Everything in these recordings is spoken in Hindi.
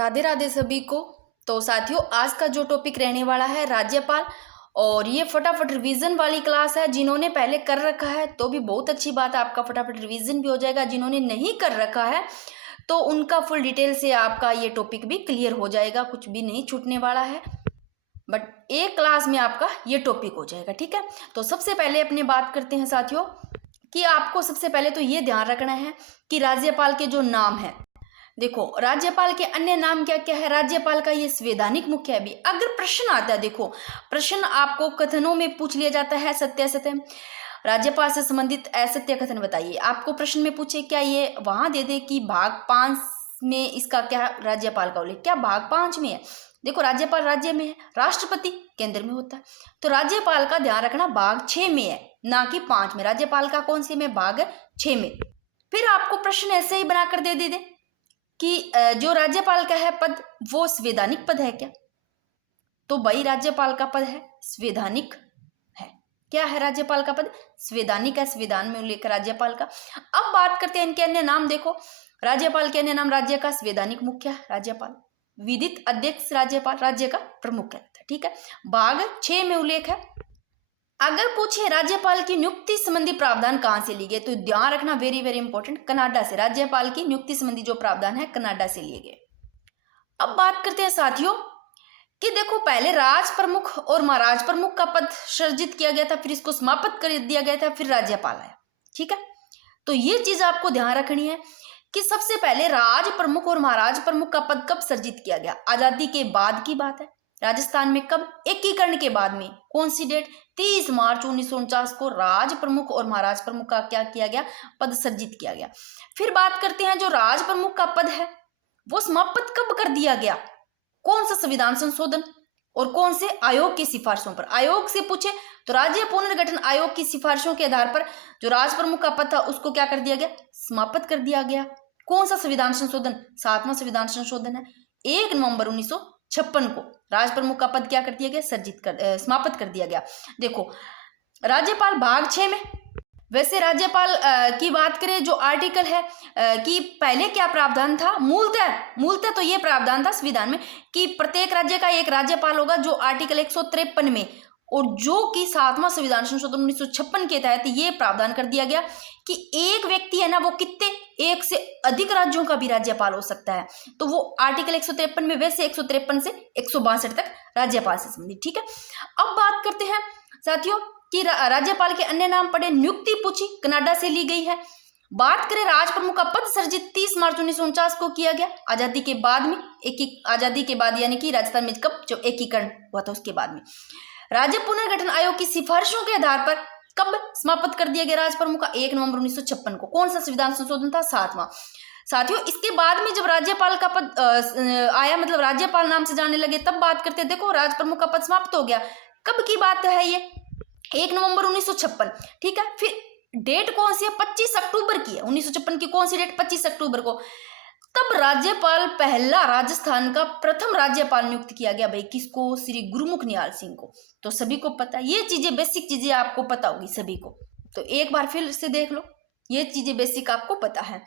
राधे राधे सभी को। तो साथियों, आज का जो टॉपिक रहने वाला है राज्यपाल, और ये फटाफट रिवीजन वाली क्लास है। जिन्होंने पहले कर रखा है तो भी बहुत अच्छी बात है, आपका फटाफट रिवीजन भी हो जाएगा। जिन्होंने नहीं कर रखा है तो उनका फुल डिटेल से आपका ये टॉपिक भी क्लियर हो जाएगा, कुछ भी नहीं छूटने वाला है। बट एक क्लास में आपका ये टॉपिक हो जाएगा, ठीक है। तो सबसे पहले अपनी बात करते हैं साथियों कि आपको सबसे पहले तो ये ध्यान रखना है कि राज्यपाल के जो नाम है, देखो राज्यपाल के अन्य नाम क्या क्या है। राज्यपाल का ये संवैधानिक मुखिया भी। अगर प्रश्न आता है, देखो प्रश्न आपको कथनों में पूछ लिया जाता है, सत्य असत्य, राज्यपाल से संबंधित असत्य कथन बताइए। आपको प्रश्न में पूछे, क्या ये वहां दे दे कि भाग 5 में इसका क्या राज्यपाल का उल्लेख, क्या भाग 5 में है। देखो राज्यपाल राज्य में है, राष्ट्रपति केंद्र में होता है, तो राज्यपाल का ध्यान रखना भाग 6 में है, ना कि 5 में। राज्यपाल का कौन से में, भाग 6 में। फिर आपको प्रश्न ऐसे ही बनाकर दे दे कि जो राज्यपाल का है पद वो संवैधानिक पद है क्या, तो भाई राज्यपाल का पद है संवैधानिक है। क्या है राज्यपाल का पद, संवैधानिक है, संविधान में उल्लेख है राज्यपाल का। अब बात करते हैं इनके अन्य नाम। देखो राज्यपाल के अन्य नाम, राज्य का संवैधानिक मुखिया राज्यपाल, विधित अध्यक्ष राज्यपाल, राज्य का प्रमुख है, ठीक है, भाग 6 में उल्लेख है। अगर पूछे राज्यपाल की नियुक्ति संबंधी प्रावधान कहां से लिए गए, तो ध्यान रखना, वेरी वेरी इंपॉर्टेंट, कनाडा से। राज्यपाल की नियुक्ति संबंधी जो प्रावधान है कनाडा से लिए गए। अब बात करते हैं साथियों कि देखो पहले राज प्रमुख और महाराज प्रमुख का पद सृजित किया गया था, फिर इसको समाप्त कर दिया गया था, फिर राज्यपाल आया, ठीक है। तो ये चीज आपको ध्यान रखनी है कि सबसे पहले राज प्रमुख और महाराज प्रमुख का पद कब सृजित किया गया, आजादी के बाद की बात है। राजस्थान में कब, एकीकरण के बाद में। कौन सी डेट, 30 मार्च 1949 को राज प्रमुख और महाराज प्रमुख का क्या किया गया, पद सृजित किया गया। फिर बात करते हैं जो राज प्रमुख का पद है वो समाप्त कब कर दिया गया, कौन सा संविधान संशोधन और कौन से आयोग की सिफारिशों पर। आयोग से पूछे तो राज्य पुनर्गठन आयोग की सिफारिशों के आधार पर जो राज प्रमुख का पद था उसको क्या कर दिया गया, समाप्त कर दिया गया। कौन सा संविधान संशोधन, 7वां संविधान संशोधन है। 1 नवंबर 1956 को राज प्रमुख का पद क्या कर दिया गया, समाप्त कर दिया गया। देखो राज्यपाल भाग 6 में। वैसे राज्यपाल की बात करें, जो आर्टिकल है कि पहले क्या प्रावधान था, मूलतः तो ये प्रावधान था संविधान में कि प्रत्येक राज्य का एक राज्यपाल होगा, जो आर्टिकल 153 में, और जो कि 7वां संविधान संशोधन 1956 के तहत ये प्रावधान कर दिया गया कि एक व्यक्ति है ना वो कितने, एक से अधिक राज्यों का भी राज्यपाल हो सकता है। तो वो आर्टिकल 153 में, वैसे 153 से 162 तक राज्यपाल से संबंधित, ठीक है। अब बात करते हैं साथियों कि राज्यपाल के अन्य नाम पढ़े। नियुक्ति पूछी, कनाडा से ली गई है। बात करें राज प्रमुख का पद सृजित 30 मार्च 1949 को किया गया, आजादी के बाद में। आजादी के बाद यानी कि राजस्थान में कब, जो एकीकरण हुआ था उसके बाद में। राज्य पुनर्गठन आयोग की सिफारिशों के आधार पर कब समाप्त कर दिया गया राज प्रमुख का, 1 नवंबर 1956 को। कौन सा संविधान संशोधन था, 7वां। साथियों इसके बाद में जब राज्यपाल का पद आया, मतलब राज्यपाल नाम से जाने लगे, तब बात करते हैं। देखो राज प्रमुख का पद समाप्त हो गया, कब की बात है ये, 1 नवंबर 1956, ठीक है। फिर डेट कौन सी है, 25 अक्टूबर की है। 1956 की कौन सी डेट, 25 अक्टूबर को। तब राज्यपाल, पहला राजस्थान का प्रथम राज्यपाल नियुक्त किया गया, भाई किसको, श्री गुरुमुख निहाल सिंह को। तो सभी को पता है ये चीजें, बेसिक चीजें आपको पता होगी सभी को, तो एक बार फिर से देख लो, ये चीजें बेसिक आपको पता है।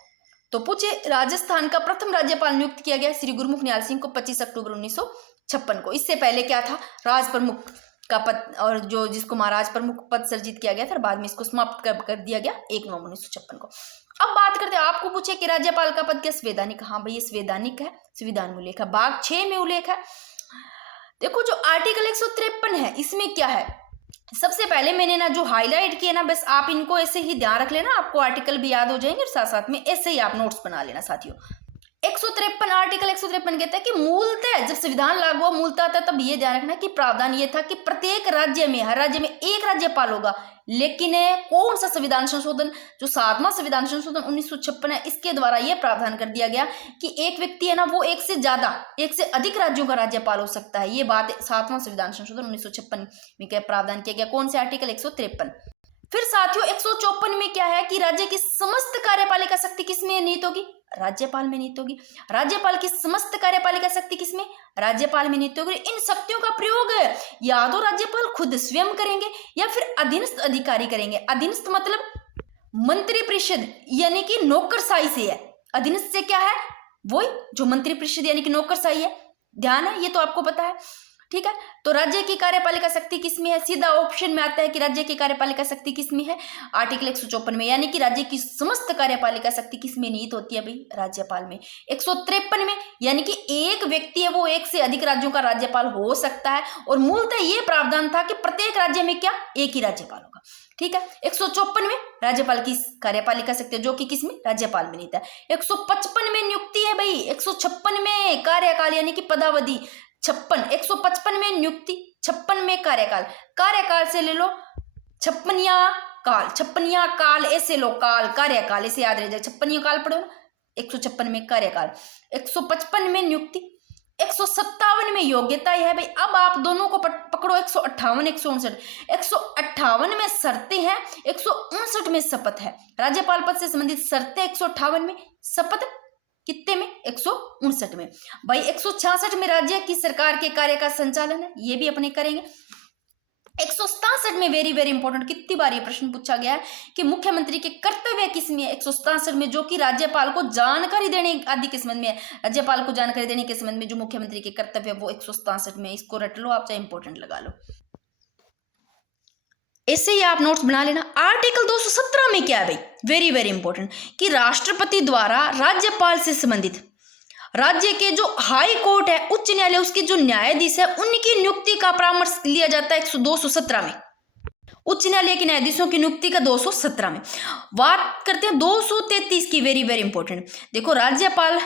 तो पूछे राजस्थान का प्रथम राज्यपाल नियुक्त किया गया श्री गुरुमुख निहाल सिंह को 25 अक्टूबर 1956 को। इससे पहले क्या था, राज प्रमुख का पद, और जो जिसको महाराज प्रमुख पद सृजित किया गया था, बाद में इसको समाप्त कर दिया गया 1 नवंबर 1956 को। अब बात करते हैं, आपको पूछे कि राज्यपाल का पद क्या संवैधानिक, हाँ भाई ये संवैधानिक है, संविधान में उल्लेख है, भाग 6 में उल्लेख है। देखो जो आर्टिकल 153 है इसमें क्या है, सबसे पहले मैंने ना जो हाईलाइट किया ना, बस आप इनको ऐसे ही ध्यान रख लेना, आपको आर्टिकल भी याद हो जाएंगे और साथ साथ में ऐसे ही आप नोट्स बना लेना साथियों। 153 आर्टिकल 153 कहता है कि मूलतः जब संविधान लागू हुआ, मूलतः था, तब ये ध्यान रखना कि प्रावधान ये था कि प्रत्येक राज्य में, हर राज्य में एक राज्यपाल होगा। लेकिन कौन सा संविधान संशोधन, जो 7वां संविधान संशोधन 1956 है, इसके द्वारा यह प्रावधान कर दिया गया कि एक व्यक्ति है ना वो एक से अधिक राज्यों का राज्यपाल हो सकता है। ये बात 7वां संविधान संशोधन 1956 में क्या प्रावधान किया गया, कौन से आर्टिकल 153। फिर साथियों 154 में क्या है कि राज्य की समस्त कार्यपालिका शक्ति किसमें निहित होगी, राज्यपाल में निहित होगी। राज्यपाल की समस्त कार्यपालिका शक्ति किसमें, राज्यपाल में निहित होगी। इन शक्तियों का प्रयोग या तो राज्यपाल खुद स्वयं करेंगे या फिर अधीनस्थ अधिकारी करेंगे। अधीनस्थ मतलब मंत्रिपरिषद यानी कि नौकरशाही से है। अधीनस्थ से क्या है, वही जो मंत्री परिषद यानी कि नौकरशाही है, ध्यान है, ये तो आपको पता है, ठीक है। तो राज्य की कार्यपालिका शक्ति किसमें है, सीधा ऑप्शन में आता है कि राज्य की कार्यपालिका शक्ति किसमें है, आर्टिकल 154 में, यानी कि राज्य की समस्त कार्यपालिका शक्ति किसमें निहित होती है भाई, राज्यपाल में। 153 में, यानी कि एक व्यक्ति है वो एक से अधिक राज्यों का राज्यपाल हो सकता है, और मूलतः ये प्रावधान था कि प्रत्येक राज्य में क्या, एक ही राज्यपाल होगा, ठीक है। 154 में राज्यपाल की कार्यपालिका शक्ति जो कि किसमें, राज्यपाल में निहित है। 155 में नियुक्ति है भाई, 156 में कार्यकाल यानी कि पदावधि, 155 में नियुक्ति, 56 में कार्यकाल, कार्यकाल से ले लो 56यां काल, 56यां काल ऐसे लो, काल कार्यकाल ऐसे याद रह जाए, 56यां काल पढ़ो ना, 156 में कार्यकाल, 155 में नियुक्ति, 157 में योग्यता है भाई। अब आप दोनों को पकड़ो, 158 159, 158 में शर्तें हैं, 159 में शपथ है। राज्यपाल पद से संबंधित शर्तें 158 में, शपथ कितने में, 159 में भाई। 166 में राज्य की सरकार के कार्य का संचालन है, ये भी अपने करेंगे। 167 में वेरी वेरी इंपॉर्टेंट, कितनी बार ये प्रश्न पूछा गया है कि मुख्यमंत्री के कर्तव्य किसमें है, 167 में, जो कि राज्यपाल को जानकारी देने आदि के संबंध में है। राज्यपाल को जानकारी देने के संबंध में जो मुख्यमंत्री के कर्तव्य है वो 167 में, इसको रट लो आप, चाहे इंपॉर्टेंट लगा लो, ऐसे ही आप नोट्स बना लेना। आर्टिकल 217 में क्या है भाई, वेरी वेरी इंपॉर्टेंट, कि राष्ट्रपति द्वारा राज्यपाल से संबंधित राज्य के जो हाई कोर्ट है, उच्च न्यायालय, उसके जो न्यायाधीश है, उनकी नियुक्ति का परामर्श लिया जाता है 217 में। उच्च न्यायालय के न्यायाधीशों की नियुक्ति का 217 में। बात करते हैं 233 की, वेरी वेरी इंपॉर्टेंट। देखो, राज्यपाल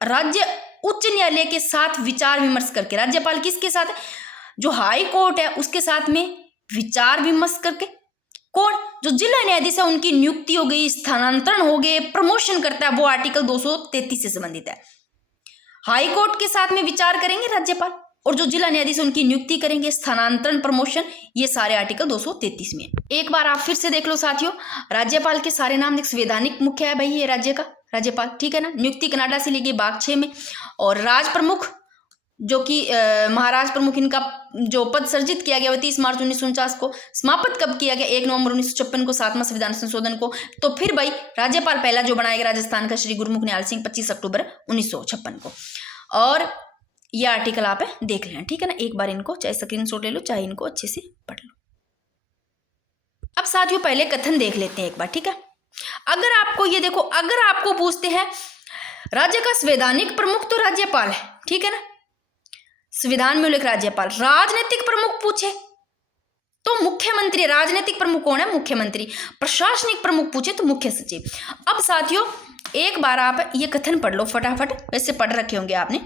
राज्य उच्च न्यायालय के साथ विचार विमर्श करके, राज्यपाल किसके साथ, जो हाई कोर्ट है उसके साथ में विचार विमर्श करके, कौन, जो जिला न्यायाधीश है उनकी नियुक्ति हो गई, स्थानांतरण हो गए, प्रमोशन करता है, वो आर्टिकल 233 से संबंधित है। हाई कोर्ट के साथ में विचार करेंगे राज्यपाल, और जो जिला न्यायाधीश उनकी नियुक्ति करेंगे, स्थानांतरण, प्रमोशन, ये सारे आर्टिकल 233 में। एक बार आप फिर से देख लो साथियों, राज्यपाल के सारे नाम, संवैधानिक मुख्य है भाई ये राज्य का राज्यपाल, ठीक है ना। नियुक्ति कनाडा से लेगी भाग 6 में, और राज प्रमुख जो कि महाराज प्रमुख, इनका जो पद सर्जित किया गया 30 मार्च 1949 को, समाप्त कब किया गया, 1 नवंबर 1956 को, 7वां संविधान संशोधन को। तो फिर भाई राज्यपाल पहला जो बनाया गया राजस्थान का, श्री गुरुमुख निहाल सिंह, 25 अक्टूबर 1956 को। और ये आर्टिकल आप देख लेना, ठीक है ना। एक बार इनको चाहे स्क्रीनशॉट ले लो, चाहे इनको अच्छे से पढ़ लो। अब साथियों पहले कथन देख लेते हैं एक बार, ठीक है। अगर आपको ये देखो, अगर आपको पूछते हैं राज्य का संवैधानिक प्रमुख तो राज्यपाल है, ठीक है ना, संविधान में उल्लेख राज्यपाल। राजनीतिक प्रमुख पूछे तो मुख्यमंत्री, राजनीतिक प्रमुख कौन है, मुख्यमंत्री। प्रशासनिक प्रमुख पूछे तो मुख्य सचिव। अब साथियों एक बार आप ये कथन पढ़ लो फटाफट, वैसे पढ़ रखे होंगे आपने,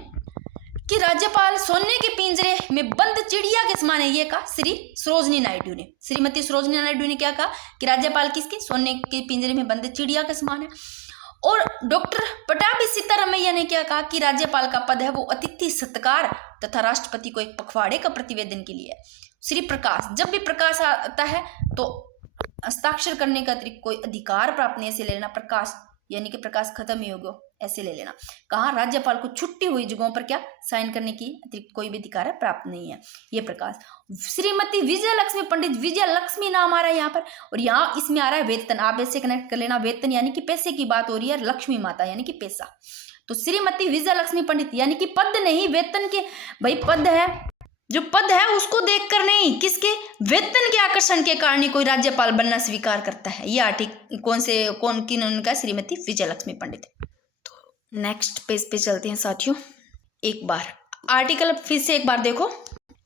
कि राज्यपाल सोने के पिंजरे में बंद चिड़िया के समान है, ये कहा सरोजिनी नायडू ने, श्रीमती सरोजिनी नायडू ने क्या कहा कि राज्यपाल किसके, सोने के पिंजरे में बंद चिड़िया के समान है। और डॉक्टर पट्टाभी सिद्धारमैया ने क्या कहा कि राज्यपाल का पद है वो अतिथि सत्कार तथा राष्ट्रपति को एक पखवाड़े का प्रतिवेदन के लिए। श्री प्रकाश, जब भी प्रकाश आता है तो हस्ताक्षर करने का अतिरिक्त कोई अधिकार प्राप्त नहीं, ऐसे ले लेना। प्रकाश यानी कि प्रकाश खत्म ही हो गया, ऐसे ले लेना। कहा राज्यपाल को छुट्टी हुई जगहों पर क्या साइन करने की अतिरिक्त कोई भी अधिकार प्राप्त नहीं है, ये प्रकाश। श्रीमती विजय लक्ष्मी पंडित, विजय लक्ष्मी नाम आ रहा है यहाँ पर, और यहाँ इसमें आ रहा है वेतन, आप ऐसे कनेक्ट कर लेना, वेतन यानी कि पैसे की बात हो रही है, लक्ष्मी माता यानी कि पैसा। तो श्रीमती विजय लक्ष्मी पंडित यानी कि पद नहीं, वेतन के, भाई पद है, जो पद है उसको देखकर नहीं, किसके, वेतन के आकर्षण के कारण ही कोई राज्यपाल बनना स्वीकार करता है। ये आर्टिकल कौन किन उनका, श्रीमती विजय लक्ष्मी पंडित। तो नेक्स्ट पेज पे चलते हैं साथियों। एक बार आर्टिकल फिर से एक बार देखो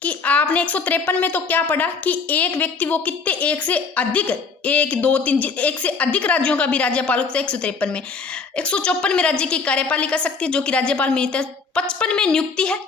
कि आपने 153 में तो क्या पढ़ा कि एक व्यक्ति वो कितने, एक से अधिक, 1 2 3 एक से अधिक राज्यों का भी राज्यपाल होता है 153 में। 154 में राज्य की कार्यपालिका शक्ति जो कि राज्यपाल में 55 में नियुक्ति है,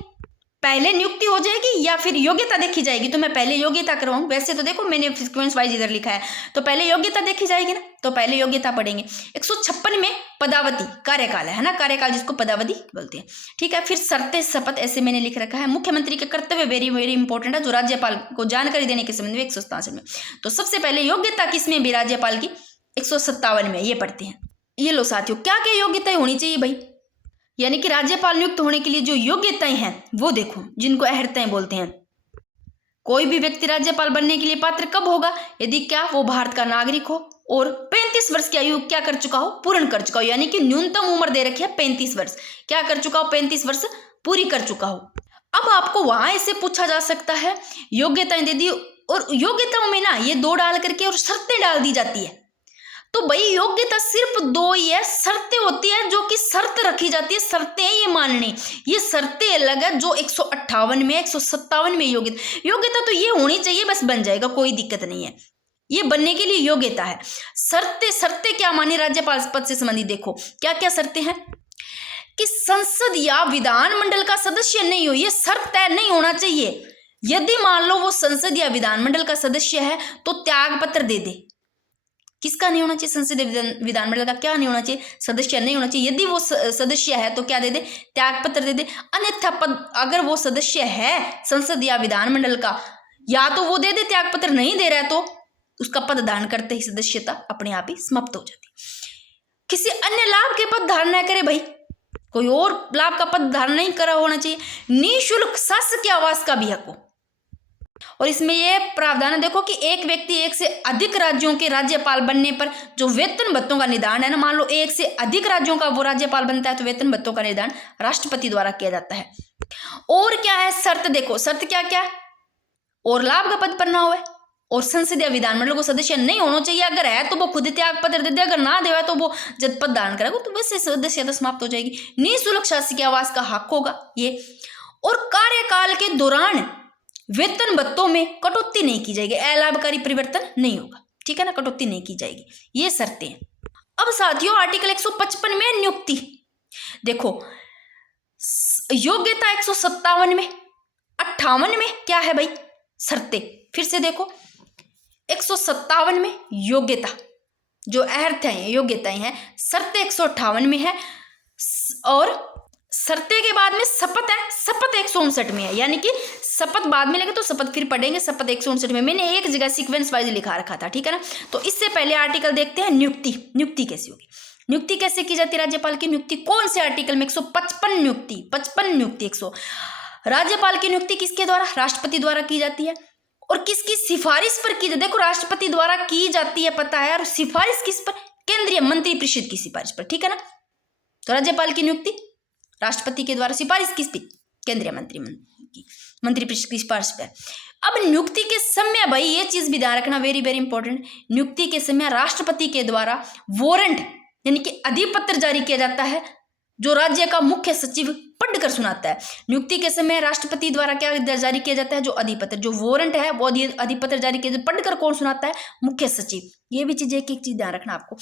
पहले नियुक्ति हो जाएगी या फिर योग्यता देखी जाएगी, तो मैं पहले योग्यता करवाऊं। वैसे तो देखो मैंने सीक्वेंस वाइज इधर लिखा है, तो पहले योग्यता देखी जाएगी ना, तो पहले योग्यता पढ़ेंगे। 156 में पदावधि कार्यकाल है ना, कार्यकाल जिसको पदावधि बोलते हैं, ठीक है। फिर शर्तें शपथ ऐसे मैंने लिख रखा है। मुख्यमंत्री के कर्तव्य वेरी वेरी इंपॉर्टेंट है, जो राज्यपाल को जानकारी देने के संबंध में 167 में। तो सबसे पहले योग्यता किसमें भी, राज्यपाल की 157 में, ये पढ़ते हैं। ये लो साथियों, क्या क्या योग्यताएं होनी चाहिए भाई, यानी कि राज्यपाल नियुक्त होने के लिए जो योग्यताएं हैं वो देखो, जिनको अहर्ताएं बोलते हैं। कोई भी व्यक्ति राज्यपाल बनने के लिए पात्र कब होगा? यदि क्या वो भारत का नागरिक हो और 35 वर्ष की आयु क्या कर चुका हो? पूर्ण कर चुका हो। यानी कि न्यूनतम उम्र दे रखी है 35 वर्ष। क्या कर चुका हो? 35 वर्ष पूरी कर चुका हो। अब आपको वहां ऐसे पूछा जा सकता है, योग्यताएं दे दी और योग्यताओं में ना ये 2 डाल करके और शर्तें डाल दी जाती है। तो भाई योग्यता सिर्फ 2 ही है, शर्तें होती है जो कि शर्त रखी जाती है, शर्तें हैं ये माननी। ये शर्तें अलग है जो 158 में 157 में योग्यता तो ये होनी चाहिए, बस बन जाएगा, कोई दिक्कत नहीं है। ये बनने के लिए योग्यता है। शर्तें क्या मानी राज्यपाल पद से संबंधित? देखो क्या क्या शर्तें हैं कि संसद या विधानमंडल का सदस्य नहीं हो, ये शर्त तय नहीं होना चाहिए। यदि मान लो वो संसद या विधानमंडल का सदस्य है तो त्याग पत्र दे दे। किसका नहीं होना चाहिए? संसद विधानमंडल का क्या नहीं होना चाहिए? सदस्य नहीं होना चाहिए। यदि वो सदस्य है तो क्या दे दे? त्याग पत्र दे दे। अन्यथा पद, अगर वो सदस्य है संसद या विधानमंडल का, या तो वो दे दे त्याग पत्र, नहीं दे रहा है तो उसका पद धारण करते ही सदस्यता अपने आप ही समाप्त हो जाती। किसी अन्य लाभ के पद धारण न करे भाई, कोई और लाभ का पद धारण नहीं करा होना चाहिए। निःशुल्क शासकीय आवास का भी हक हो। और इसमें यह प्रावधान है देखो कि एक व्यक्ति एक से अधिक राज्यों के राज्यपाल बनने पर जो वेतन भत्तों का निदान है ना, मान लो एक से अधिक राज्यों का वो राज्यपाल बनता है तो वेतन भत्तों का निदान राष्ट्रपति द्वारा किया जाता है। और क्या है शर्त? देखो शर्त क्या क्या है, और लाभ का पद पर ना हो, और संसद या विधानमंडल को सदस्य नहीं होना चाहिए। अगर है तो वो खुद त्याग पत्र दे दे, अगर ना देवा तो वो जब पद धारण करेगा तो वैसे सदस्यता समाप्त हो जाएगी। निःशुल्क शासकीय आवास का हक होगा ये। और कार्यकाल के दौरान वेतन भत्तों में कटौती नहीं की जाएगी, अलाभकारी परिवर्तन नहीं होगा, ठीक है ना, कटौती नहीं की जाएगी। ये शर्तें हैं। अब साथियों आर्टिकल 155 में नियुक्ति देखो, योग्यता 157 में, 58 में क्या है भाई? शर्तें। फिर से देखो 157 में योग्यता, जो अर्थ है योग्यताएं हैं, शर्तें 158 में है, और शर्तें के बाद में शपथ है, शपथ 159 में है। यानी कि शपथ बाद में लगे तो शपथ फिर पढ़ेंगे, शपथ 159 में। मैंने एक जगह सीक्वेंस वाइज लिखा रखा था, ठीक है ना। तो इससे पहले आर्टिकल देखते हैं नियुक्ति। नियुक्ति कैसी होगी? नियुक्ति कैसे की जाती है राज्यपाल की नियुक्ति? कौन से आर्टिकल में? 155 नियुक्ति, 55 नियुक्ति 100। राज्यपाल की नियुक्ति किसके द्वारा? राष्ट्रपति द्वारा की जाती है। और किसकी सिफारिश पर की जाती है? देखो राष्ट्रपति द्वारा की जाती है, पता है, और सिफारिश किस पर? केंद्रीय मंत्रिपरिषद की सिफारिश पर, ठीक है ना। तो राज्यपाल की नियुक्ति राष्ट्रपति के द्वारा, सिफारिश किस पे? केंद्रीय मंत्रिपरिषद की सिफारिश पे। अब नियुक्ति के समय भाई ये चीज भी ध्यान रखना, वेरी वेरी इंपॉर्टेंट, नियुक्ति के समय राष्ट्रपति के द्वारा वारंट यानी कि अधिपत्र जारी किया जाता है, जो राज्य का मुख्य सचिव पढ़कर सुनाता है। नियुक्ति के समय राष्ट्रपति द्वारा क्या जारी किया जाता है? जो अधिपत्र, जो वारंट है वो अधिपत्र जारी किया, पढ़कर कौन सुनाता है? मुख्य सचिव। ये भी चीज एक एक चीज ध्यान रखना आपको।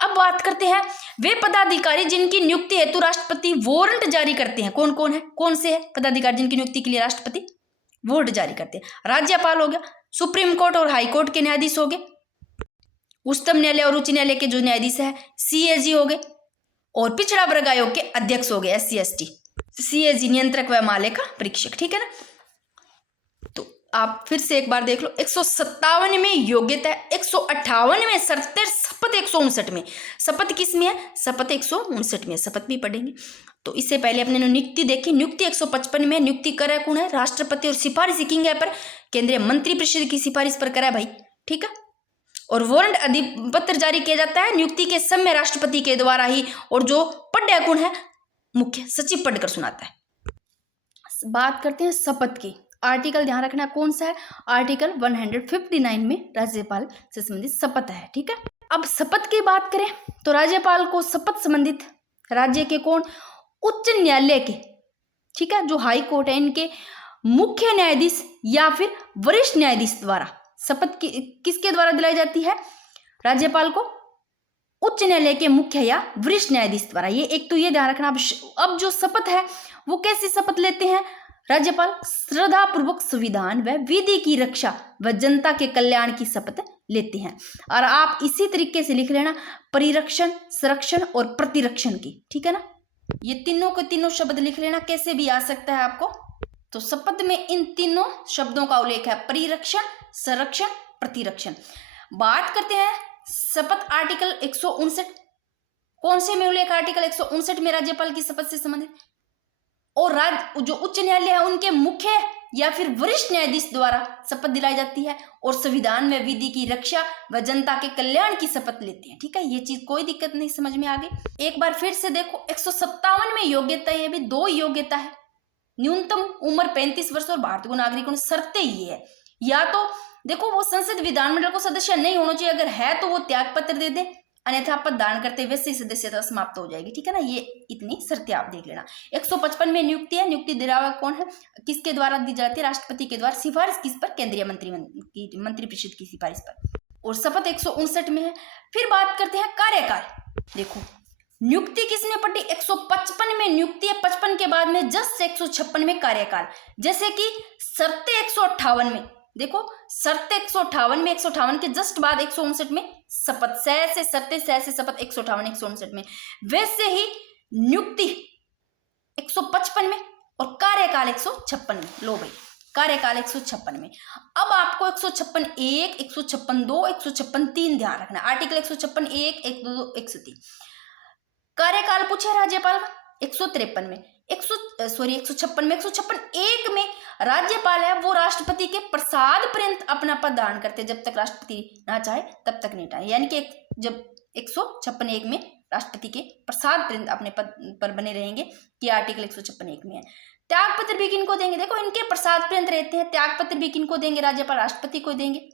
अब बात करते हैं वे पदाधिकारी जिनकी नियुक्ति हेतु राष्ट्रपति वारंट जारी करते हैं। कौन कौन है? कौन से है पदाधिकारी जिनकी नियुक्ति के लिए राष्ट्रपति वारंट जारी करते हैं? राज्यपाल हो गया, सुप्रीम कोर्ट और हाई कोर्ट के न्यायाधीश हो गए, उच्चतम न्यायालय और उच्च न्यायालय के जो न्यायाधीश है सीएजी हो गए, और पिछड़ा वर्ग आयोग के अध्यक्ष हो गए SC/ST। सीएजी नियंत्रक व माल्य का परीक्षक, ठीक है ना। तो आप फिर से एक बार देख लो, 157 में योग्यता, 158 में शर्तें, शपथ 159 में। शपथ किस में है? शपथ 159 में, शपथ भी पढ़ेंगे। तो इससे पहले अपने नियुक्ति देखी, नियुक्ति 155 में नियुक्ति करे कौन है? राष्ट्रपति, और सिफारिश किंग है पर केंद्रीय मंत्रिपरिषद की सिफारिश पर करा भाई, ठीक है। और वारंट अधिपत्र जारी किया जाता है नियुक्ति के समय राष्ट्रपति के द्वारा ही, और जो पढ़ कौन है? मुख्य सचिव पढ़कर सुनाता है। बात करते हैं शपथ की। आर्टिकल ध्यान रखना कौन सा है? आर्टिकल 159 में राज्यपाल से संबंधित शपथ है, ठीक है। अब शपथ की बात करें तो राज्यपाल को शपथ संबंधित राज्य के कौन? उच्च न्यायालय के, ठीक है, जो हाई कोर्ट है, इनके मुख्य न्यायाधीश या फिर वरिष्ठ न्यायाधीश द्वारा शपथ किसके द्वारा दिलाई जाती है? राज्यपाल को उच्च न्यायालय के मुख्य या वरिष्ठ न्यायाधीश द्वारा। ये एक तो ये ध्यान रखना। अब जो शपथ है वो कैसी शपथ लेते हैं? राज्यपाल श्रद्धा पूर्वक संविधान व विधि की रक्षा व जनता के कल्याण की शपथ लेते हैं। और आप इसी तरीके से लिख लेना परिरक्षण, संरक्षण और प्रतिरक्षण की, ठीक है ना। ये तीनों के तीनों शब्द लिख लेना, कैसे भी आ सकता है आपको। तो शपथ में इन तीनों शब्दों का उल्लेख है, परिरक्षण, संरक्षण, प्रतिरक्षण। बात करते हैं शपथ आर्टिकल 159, कौन से में उल्लेख? आर्टिकल 159 में राज्यपाल की शपथ से संबंधित। और जो उच्च न्यायालय है उनके मुख्य या फिर वरिष्ठ न्यायाधीश द्वारा शपथ दिलाई जाती है और संविधान व विधि की रक्षा व जनता के कल्याण की शपथ लेते हैं। ठीक है, ये चीज कोई दिक्कत नहीं, समझ में आ गई। एक बार फिर से देखो 157 में योग्यता, ये भी 2 योग्यता है, न्यूनतम उम्र 35 वर्ष और भारतीय नागरिकों ने शर्तें ये है, या तो देखो वो संसद विधानमंडल को सदस्य नहीं होना चाहिए, अगर है तो वो त्याग पत्र दे दे, अन्यथा पद दान करते वैसे ही सदस्यता समाप्त हो जाएगी। ठीक है ना, ये इतनी शर्तें आप देख लेना। 155 में नियुक्ति है, नियुक्ति दिलावा कौन है, किसके द्वारा दी जाती है, राष्ट्रपति के द्वारा, सिफारिश किस पर, केंद्रीय मंत्रिपरिषद की सिफारिश पर। और शपथ 159 में है। फिर बात करते हैं कार्यकाल। देखो नियुक्ति किसमें पड़ी, 155 में नियुक्ति है, 55 के बाद में जस्ट 156 में कार्यकाल। जैसे कि शर्तें 158 में, देखो शर्तें 158 में, 158 के जस्ट बाद 159 में शपथ, से शर्तें से शपथ 158 159 में, वैसे ही नियुक्ति 155 में और कार्यकाल 156 में। लो भाई कार्यकाल 156 में। अब आपको 156(1), 156(2), 156(3) ध्यान रखना। आर्टिकल 156(1), 152, 103। कार्यकाल पूछा राज्यपाल का 153 में, 156 में, 156(1) में राज्यपाल है वो राष्ट्रपति के प्रसाद पर्यंत अपना पद धारण करते, जब तक राष्ट्रपति ना चाहे तब तक नहीं चाहे। यानी कि जब 156(1) में राष्ट्रपति के प्रसाद पर्यंत अपने पद पर बने रहेंगे, ये आर्टिकल 156(1) में है। त्याग पत्र भी किनको देंगे, देखो इनके प्रसाद पर्यंत रहते हैं, त्याग पत्र भी किनको देंगे, राज्यपाल राष्ट्रपति को देंगे।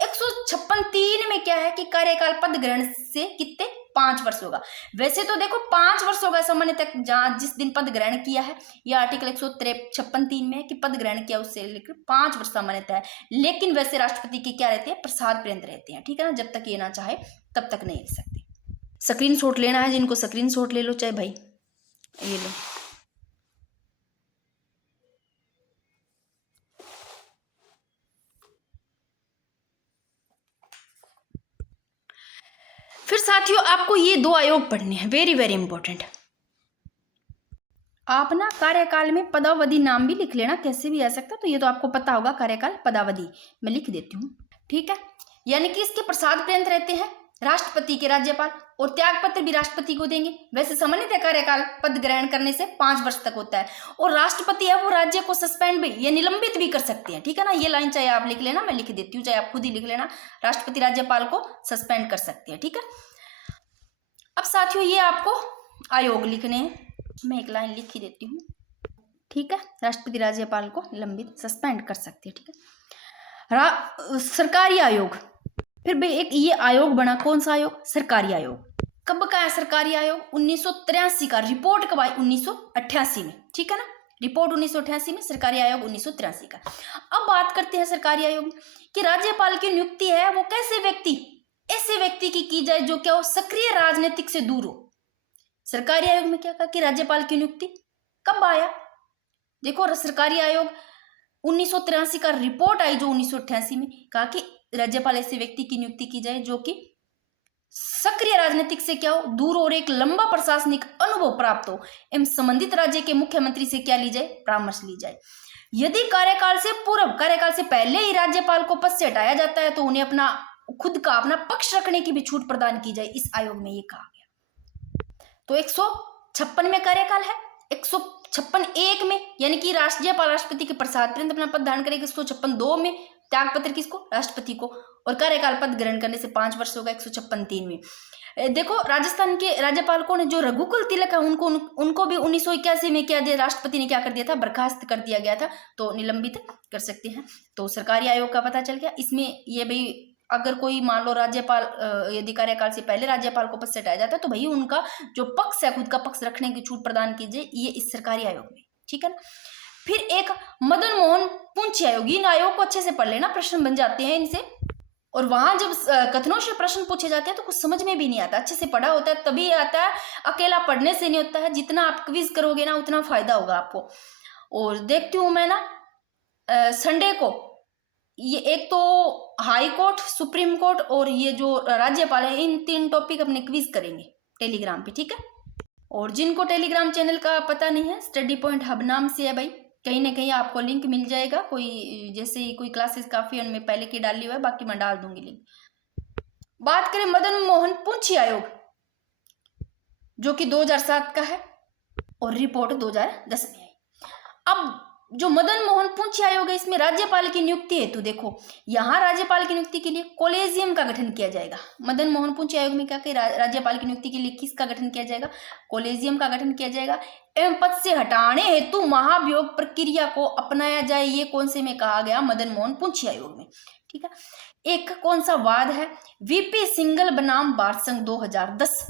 156(3) में क्या है कि कार्यकाल पद ग्रहण से कितने 5 वर्ष होगा। वैसे तो देखो 5 वर्ष होगा सामान्य तक, जहां जिस दिन पद ग्रहण किया है, यह आर्टिकल 156(3) में है कि पद ग्रहण किया उससे लेकर 5 वर्ष सामान्यता है। लेकिन वैसे राष्ट्रपति के क्या रहते हैं, प्रसाद पर्यंत रहते हैं। ठीक है ना, जब तक ये ना चाहे तब तक नहीं ले सकते। स्क्रीनशॉट लेना है जिनको, स्क्रीनशॉट ले लो, चाहे भाई ये लो। फिर साथियों आपको ये 2 आयोग पढ़ने हैं, वेरी वेरी इंपॉर्टेंट। आप ना कार्यकाल में पदावधि नाम भी लिख लेना, कैसे भी आ सकता, तो ये तो आपको पता होगा, कार्यकाल पदावधि मैं लिख देती हूँ। ठीक है, यानी कि इसके प्रसाद पर्यंत रहते हैं राष्ट्रपति के राज्यपाल, और त्याग पत्र भी राष्ट्रपति को देंगे। वैसे सामान्यतः कार्यकाल पद ग्रहण करने से 5 वर्ष तक होता है, और राष्ट्रपति है वो राज्य को सस्पेंड भी या निलंबित भी कर सकते हैं। ठीक है ना, ये लाइन चाहे आप लिख लेना, मैं लिख देती हूँ, चाहे आप खुद ही लिख लेना, राष्ट्रपति राज्यपाल को सस्पेंड कर सकते हैं। ठीक है, अब साथियों ये आपको आयोग लिखने हैं, मैं एक लाइन लिख ही देती हूँ। ठीक है, राष्ट्रपति राज्यपाल को निलंबित सस्पेंड कर सकते हैं। ठीक है, सरकारी आयोग, फिर भी एक ये आयोग बना, कौन सा आयोग, सरकारी आयोग। कब का है सरकारी आयोग, 1983 का। रिपोर्ट कब आई, 1988 में। ठीक है ना, रिपोर्ट 1988 में, सरकारी आयोग 1983 का। अब बात करते हैं सरकारी आयोग कि राज्यपाल की नियुक्ति है वो कैसे व्यक्ति, ऐसे व्यक्ति की जाए जो क्या हो, सक्रिय राजनीतिक से दूर हो। सरकारी आयोग में क्या कहा कि राज्यपाल की नियुक्ति कब आया, देखो सरकारी आयोग 1983 का रिपोर्ट आई जो 1988 में, कहा कि राज्यपाल ऐसे व्यक्ति की नियुक्ति की जाए जो कि सक्रिय राजनीतिक से क्या हो, दूर और एक लंबा प्रशासनिक अनुभव प्राप्त हो, एवं संबंधित राज्य के मुख्यमंत्री से क्या ली जाए, परामर्श ली जाए। यदि कार्यकाल से पूर्व, कार्यकाल से पहले ही राज्यपाल को पद से हटाया जाता है तो उन्हें अपना खुद का अपना पक्ष रखने की भी छूट प्रदान की जाए, इस आयोग में ये कहा गया। तो 156 में कार्यकाल है, 156(1) में यानी कि राज्यपाल राष्ट्रपति के प्रसाद पर्यंत अपना पद धारण करेगा, 156(2) में त्याग पत्र किसको, राष्ट्रपति को, और कार्यकाल पद ग्रहण करने से 5 वर्ष होगा 156(3) में। देखो राजस्थान के राज्यपाल को ने जो रघुकुल तिलक है उनको भी 1981 में क्या दिया, राष्ट्रपति ने क्या कर दिया था, बर्खास्त कर दिया गया था, तो निलंबित कर सकते हैं। तो सरकारी आयोग का पता चल गया। इसमें ये भाई अगर कोई मान लो राज्यपाल यदि कार्यकाल से पहले राज्यपाल को पद से हटाया जाता है तो भाई उनका जो पक्ष है, खुद का पक्ष रखने की छूट प्रदान कीजिए, ये इस सरकारी आयोग में। ठीक है ना, फिर एक मदन मोहन पुंछ आयोग, इन आयोग को अच्छे से पढ़ लेना, प्रश्न बन जाते हैं इनसे, और वहां जब कथनों से प्रश्न पूछे जाते हैं तो कुछ समझ में भी नहीं आता, अच्छे से पढ़ा होता है तभी आता है, अकेला पढ़ने से नहीं होता है। जितना आप क्विज करोगे ना उतना फायदा होगा आपको। और देखती हूँ मैं ना संडे को ये एक तो हाई कोर्ट, सुप्रीम कोर्ट और ये जो राज्यपाल है, इन 3 टॉपिक अपने क्विज करेंगे टेलीग्राम पे। ठीक है, और जिनको टेलीग्राम चैनल का पता नहीं है, स्टडी पॉइंट हब नाम से है भाई, कहीं ना कहीं आपको लिंक मिल जाएगा, कोई जैसे ही कोई क्लासेस काफी उनमें पहले की डाली हुआ है, बाकी मैं डाल दूंगी लिंक। बात करें मदन मोहन पुंछ आयोग जो कि 2007 का है और रिपोर्ट 2010 में आई। अब जो मदन मोहन पुंछ आयोग है इसमें राज्यपाल की नियुक्ति हेतु देखो यहाँ राज्यपाल की नियुक्ति के लिए कॉलेजियम का गठन किया जाएगा। मदन मोहन पुंछ आयोग में क्या राज्यपाल की नियुक्ति के लिए किसका गठन किया जाएगा? कॉलेजियम का गठन किया जाएगा। एवं पद से हटाने हेतु महाभियोग प्रक्रिया को अपनाया जाए, ये कौन से में कहा गया? मदन मोहन पुंछ आयोग में। ठीक है, एक कौन सा वाद है? वीपी सिंगल बनाम बार संघ 2010।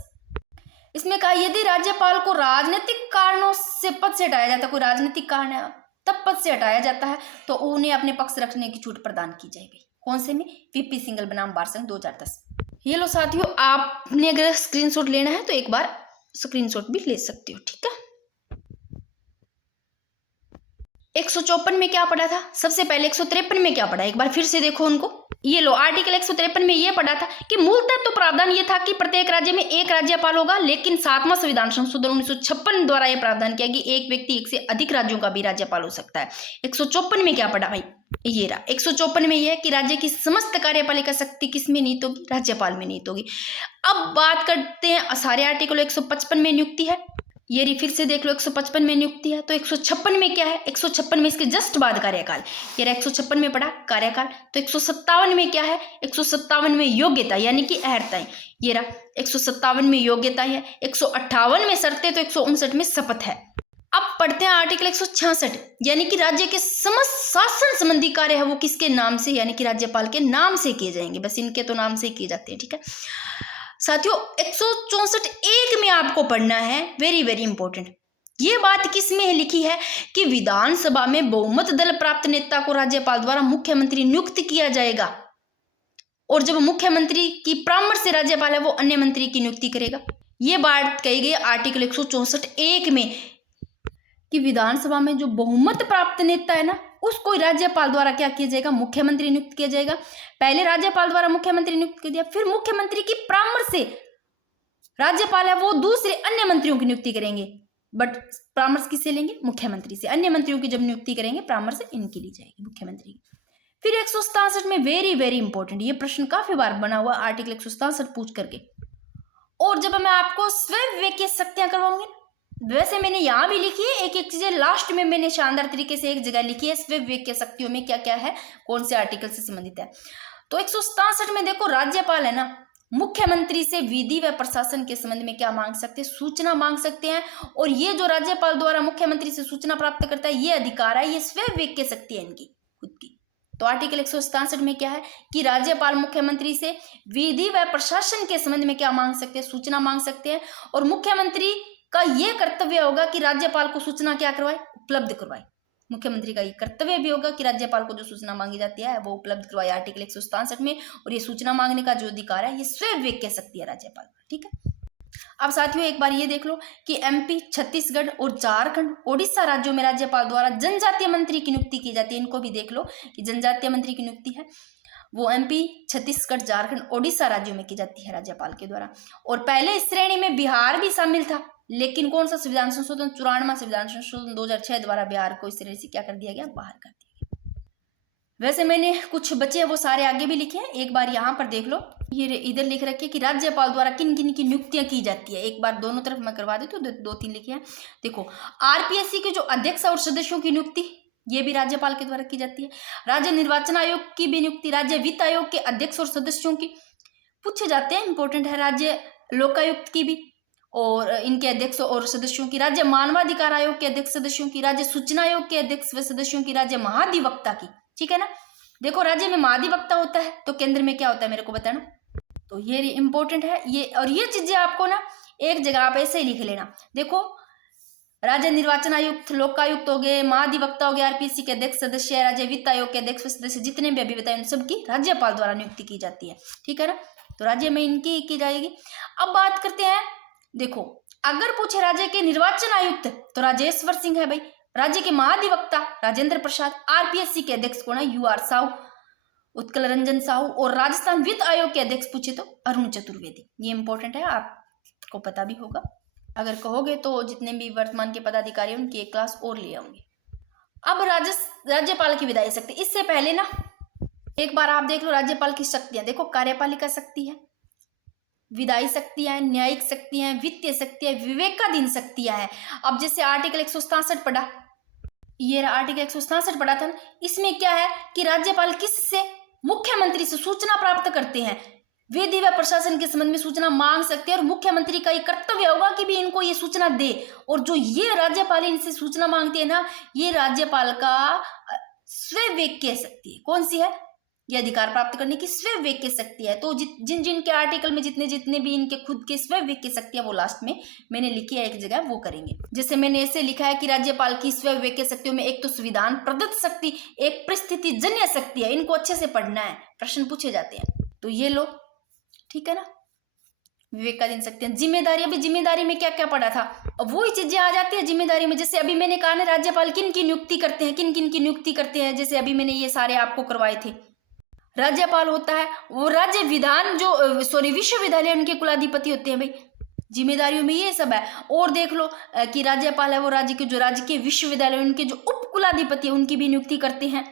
इसमें कहा यदि राज्यपाल को राजनीतिक कारणों से पद से हटाया जाता है, कोई राजनीतिक कारण है तब पद से हटाया जाता है, तो उन्हें अपने पक्ष रखने की छूट प्रदान की जाएगी। कौन से में? वीपी सिंगल बनाम बार संघ 2010। ये लो साथियों, आपने अगर स्क्रीनशॉट लेना है तो एक बार स्क्रीनशॉट भी ले सकते हो। ठीक है, 154 में क्या पढ़ा था? सबसे पहले 153 में क्या पढ़ा? एक बार फिर से देखो उनको। ये लो, आर्टिकल 153 में ये पढ़ा था कि मूलतः तो प्रावधान ये था कि प्रत्येक राज्य में एक राज्यपाल होगा, लेकिन 7वां संविधान संशोधन 1956 द्वारा यह प्रावधान किया कि एक व्यक्ति एक से अधिक राज्यों का भी राज्यपाल हो सकता है। 154 में क्या पढ़ा भाई? ये रहा 154 में यह है कि राज्य की समस्त कार्यपालिका शक्ति किसमें निहित होगी? राज्यपाल में निहित होगी। अब बात करते हैं सारे आर्टिकल। 155 में नियुक्ति है, ये फिर से देख लो 155 में नियुक्ति है। तो 156 में क्या है? 156 में इसके जस्ट बाद कार्यकाल, ये 156 में पढ़ा कार्यकाल। तो 157 में क्या है? 157 में योग्यता यानी कि अर्हताएं, ये रहा 157 में योग्यता है। 158 में शर्तें, तो 159 में शपथ है। अब पढ़ते हैं आर्टिकल 166, यानी कि राज्य के समस्त शासन संबंधी कार्य है वो किसके नाम से, यानी कि राज्यपाल के नाम से किए जाएंगे। बस इनके तो नाम से किए जाते हैं। ठीक है साथियों, 164 एक में आपको पढ़ना है, वेरी वेरी इंपॉर्टेंट। ये बात किस में लिखी है कि विधानसभा में बहुमत दल प्राप्त नेता को राज्यपाल द्वारा मुख्यमंत्री नियुक्त किया जाएगा, और जब मुख्यमंत्री की परामर्श से राज्यपाल है वो अन्य मंत्री की नियुक्ति करेगा। ये बात कही गई आर्टिकल 164 एक में कि विधानसभा में जो बहुमत प्राप्त नेता है ना, उसको राज्यपाल द्वारा क्या किया जाएगा? मुख्यमंत्री नियुक्त किया जाएगा। पहले राज्यपाल द्वारा मुख्यमंत्री नियुक्त किया दिया, फिर मुख्यमंत्री की परामर्श से राज्यपाल है वो दूसरे अन्य मंत्रियों की नियुक्ति करेंगे। बट परामर्श किससे लेंगे? मुख्यमंत्री से। अन्य मंत्रियों की जब नियुक्ति करेंगे परामर्श इनकी ली जाएगी, मुख्यमंत्री की। फिर 167 में वेरी वेरी इंपॉर्टेंट, ये प्रश्न काफी बार बना हुआ आर्टिकल 167 पूछ करके। और जब मैं आपको स्वयं विवेकीय शक्तियां करवाऊंगी, वैसे मैंने यहाँ भी लिखी है, एक एक चीजें लास्ट में मैंने शानदार तरीके से एक जगह लिखी है, स्वयं विवेकीय शक्तियों में क्या क्या है, कौन से आर्टिकल से संबंधित है। तो 167 में देखो, राज्यपाल है ना, मुख्यमंत्री से विधि व प्रशासन के संबंध में क्या मांग सकते हैं? सूचना मांग सकते हैं। और ये जो राज्यपाल द्वारा मुख्यमंत्री से सूचना प्राप्त करता है, ये अधिकार है, ये स्वयं विवेकीय शक्ति है इनकी खुद की। तो आर्टिकल 167 में क्या है कि राज्यपाल मुख्यमंत्री से विधि व प्रशासन के संबंध में क्या मांग सकते हैं? सूचना मांग सकते हैं। और मुख्यमंत्री का ये कर्तव्य होगा कि राज्यपाल को सूचना क्या करवाए? उपलब्ध करवाए। मुख्यमंत्री का ये कर्तव्य भी होगा कि राज्यपाल को जो सूचना मांगी जाती है वो उपलब्ध करवाए, आर्टिकल 167 में। और ये सूचना मांगने का जो अधिकार है ये स्वयं विवेक शक्ति है राज्यपाल का। ठीक है, अब साथियों एक बार ये देख लो कि एमपी, छत्तीसगढ़ और झारखंड, ओडिशा राज्यों में राज्यपाल द्वारा जनजातीय मंत्री की नियुक्ति की जाती है। इनको भी देख लो कि जनजातीय मंत्री की नियुक्ति है वो एमपी, छत्तीसगढ़, झारखंड, ओडिशा राज्यों में की जाती है राज्यपाल के द्वारा। और पहले इस श्रेणी में बिहार भी शामिल था, लेकिन कौन सा संविधान संशोधन, 94वां संविधान संशोधन 2006 द्वारा बिहार को इस श्रेणी से क्या कर दिया गया? बाहर कर दिया गया। वैसे मैंने कुछ बचे हैं वो सारे आगे भी लिखे हैं, एक बार यहाँ पर देख लो। ये इधर लिख रखे कि राज्यपाल द्वारा किन किन की नियुक्तियां की जाती है। एक बार दोनों तरफ मैं करवा देती हूँ, दो तीन लिखे हैं। देखो, आरपीएससी के जो अध्यक्ष और सदस्यों की नियुक्ति ये भी राज्यपाल के द्वारा की जाती है। राज्य निर्वाचन आयोग की भी नियुक्ति, राज्य वित्त आयोग के अध्यक्ष और सदस्यों की पूछे जाते हैं, इंपॉर्टेंट है। राज्य लोकायुक्त की भी और इनके अध्यक्ष और सदस्यों की, राज्य मानवाधिकार आयोग के अध्यक्ष सदस्यों की, राज्य सूचना आयोग के अध्यक्ष व सदस्यों की, राज्य महाधिवक्ता की। ठीक है ना, देखो राज्य में महाधिवक्ता होता है तो केंद्र में क्या होता है मेरे को बताना। तो ये इंपॉर्टेंट है ये, और ये चीजें आपको ना एक जगह आप ऐसे ही लिख लेना। देखो, राज्य निर्वाचन आयुक्त, लोकायुक्त हो गए, महाधिवक्ता हो गए, आरपीएससी के अध्यक्ष सदस्य, राज्य वित्त आयोग के अध्यक्ष सदस्य, जितने भी अभी बताए उन सबकी राज्यपाल द्वारा नियुक्ति की जाती है। ठीक है ना, तो राज्य में इनकी की जाएगी। अब बात करते हैं, देखो अगर पूछे राज्य के निर्वाचन आयुक्त तो राजेश्वर सिंह है भाई, राज्य के महाधिवक्ता राजेंद्र प्रसाद, आरपीएससी के अध्यक्ष कौन है? यूआर साहू, उत्कल रंजन साहू, और राजस्थान वित्त आयोग के अध्यक्ष पूछे तो अरुण चतुर्वेदी। ये इंपॉर्टेंट है, आपको पता भी होगा, अगर कहोगे तो जितने भी वर्तमान के पदाधिकारी हैं उनकी एक क्लास और ले आऊंगी। अब राज्यपाल की विधायी शक्ति, इससे पहले ना एक बार आप देख लो राज्यपाल की शक्तियां। देखो, कार्यपालिका शक्ति है, विधायी शक्तियां हैं, न्यायिक शक्तियां हैं, वित्तीय शक्तियां, विवेकाधीन शक्तियां हैं। अब जैसे आर्टिकल 167 पढ़ा, ये रहा आर्टिकल 167 पढ़ा था ना, इसमें क्या है कि राज्यपाल किससे, मुख्यमंत्री से सूचना प्राप्त करते हैं, विधि व प्रशासन के संबंध में सूचना मांग सकते हैं और मुख्यमंत्री का ये कर्तव्य होगा कि भी इनको ये सूचना दे। और जो ये राज्यपाल इनसे सूचना मांगते हैं ना, ये राज्यपाल का स्वविवेक कह सकती है। कौन सी है ये अधिकार प्राप्त करने की? स्वविवेक की शक्ति है। तो जिन जिन के आर्टिकल में जितने जितने भी इनके खुद के स्वविवेक की शक्ति है वो लास्ट में मैंने लिखी है एक जगह, वो करेंगे। जैसे मैंने ऐसे लिखा है कि राज्यपाल की स्वविवेक की शक्तियों में एक तो संविधान प्रदत्त शक्ति, एक परिस्थिति जन्य शक्ति है। इनको अच्छे से पढ़ना है, प्रश्न पूछे जाते हैं। तो ये लो, ठीक है ना, विवेकाधीन शक्तियां। जिम्मेदारी, अभी जिम्मेदारी में क्या क्या पढ़ा था, अब वही चीजें आ जाती है जिम्मेदारी में। जैसे अभी मैंने कहा ना, राज्यपाल किन की नियुक्ति करते हैं, किन किन की नियुक्ति करते हैं, जैसे अभी मैंने ये सारे आपको करवाए थे। राज्यपाल होता है वो राज्य विधान जो विश्वविद्यालय उनके कुलाधिपति होते हैं भाई। जिम्मेदारियों में ये सब है। और देख लो कि राज्यपाल है वो राज्य के जो राजकीय विश्वविद्यालय उनके जो उप कुलाधिपति है उनकी भी नियुक्ति करते हैं।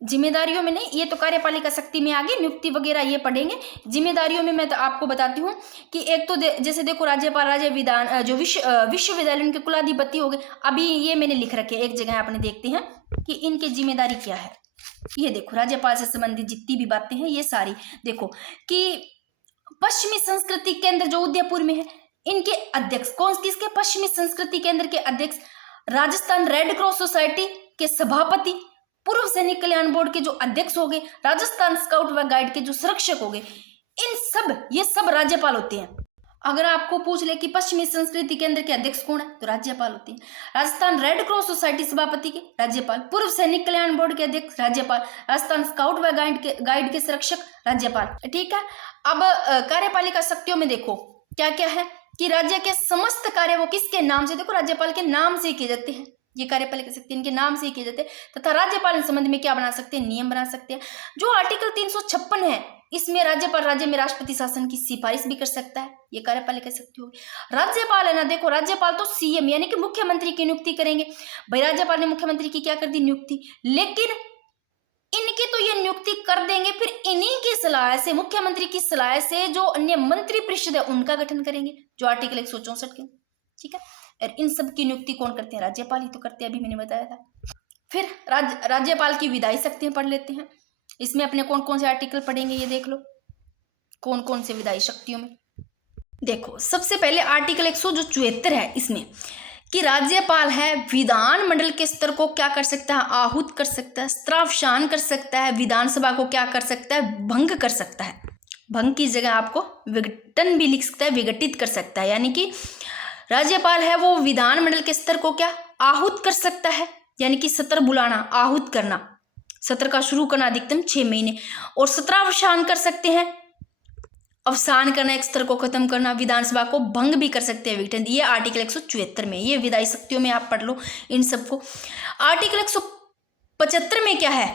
जिम्मेदारियों में नहीं, ये तो कार्यपालिका शक्ति में आगे नियुक्ति वगैरह ये पढ़ेंगे। जिम्मेदारियों में मैं तो आपको बताती हूँ कि एक तो जैसे देखो राज्यपाल राज्य विधान जो विश्वविद्यालय उनके कुलाधिपति हो गए। अभी ये मैंने लिख रखे एक जगह, आपने देखते हैं कि इनकी जिम्मेदारी क्या है। ये देखो राज्यपाल से संबंधित जितनी भी बातें हैं ये सारी देखो कि पश्चिमी संस्कृति केंद्र जो उदयपुर में है, इनके अध्यक्ष कौन, किसके? पश्चिमी संस्कृति केंद्र के अध्यक्ष, राजस्थान रेड क्रॉस सोसाइटी के सभापति, पूर्व सैनिक कल्याण बोर्ड के जो अध्यक्ष हो गए, राजस्थान स्काउट व गाइड के जो संरक्षक हो गए, इन सब ये सब राज्यपाल होते हैं। अगर आपको पूछ ले कि पश्चिमी संस्कृति केंद्र के अध्यक्ष कौन है, तो राज्यपाल होते हैं। राजस्थान रेड क्रॉस सोसाइटी सभापति के राज्यपाल, पूर्व सैनिक कल्याण बोर्ड के अध्यक्ष राज्यपाल, राजस्थान स्काउट व गाइड के संरक्षक राज्यपाल, ठीक है। अब कार्यपालिका शक्तियों में देखो क्या क्या है कि राज्य के समस्त कार्य वो किसके नाम से, देखो राज्यपाल के नाम से किए जाते हैं। ये कार्यपालिका शक्ति इनके नाम से किए जाते हैं। तथा राज्यपाल इस संबंध में क्या बना सकते हैं, नियम बना सकते हैं। जो आर्टिकल 356 है इसमें राज्यपाल राज्य में राष्ट्रपति शासन की सिफारिश भी कर सकता है। ये कार्यपालिका शक्ति होगी। राज्यपाल है ना, देखो राज्यपाल तो सीएम यानी कि मुख्यमंत्री की नियुक्ति करेंगे। भाई राज्यपाल ने मुख्यमंत्री की क्या कर दी, नियुक्ति, लेकिन इनकी तो ये नियुक्ति कर देंगे, फिर इन्हीं की सलाह से, मुख्यमंत्री की सलाह से जो अन्य मंत्री परिषद है उनका गठन करेंगे, जो आर्टिकल 164 के, ठीक है। और इन सब की नियुक्ति कौन करते हैं, राज्यपाल ही तो करते हैं, अभी मैंने बताया था। फिर राज्यपाल की विधायी शक्तियां पढ़ लेते हैं। इसमें अपने कौन कौन से आर्टिकल पढ़ेंगे ये देख लो, कौन कौन से विधायी शक्तियों में। देखो सबसे पहले आर्टिकल 174 है इसमें कि राज्यपाल है विधानमंडल के स्तर को क्या कर सकता है, आहूत कर सकता है, स्त्रावसान कर सकता है, विधानसभा को क्या कर सकता है, भंग कर सकता है। भंग की जगह आपको विघटन भी लिख सकता है, विघटित कर सकता है। यानी कि राज्यपाल है वो विधानमंडल के स्तर को क्या आहूत कर सकता है, यानी कि सत्र बुलाना, आहूत करना, सत्र का शुरू करना अधिकतम 6 महीने, और सत्रावसान कर सकते हैं, अवसान करना, एक स्तर को खत्म करना। विधानसभा को भंग भी कर सकते हैं, विघटन। ये आर्टिकल 174 में, ये विधायी शक्तियों में आप पढ़ लो इन सबको। आर्टिकल 175 में क्या है,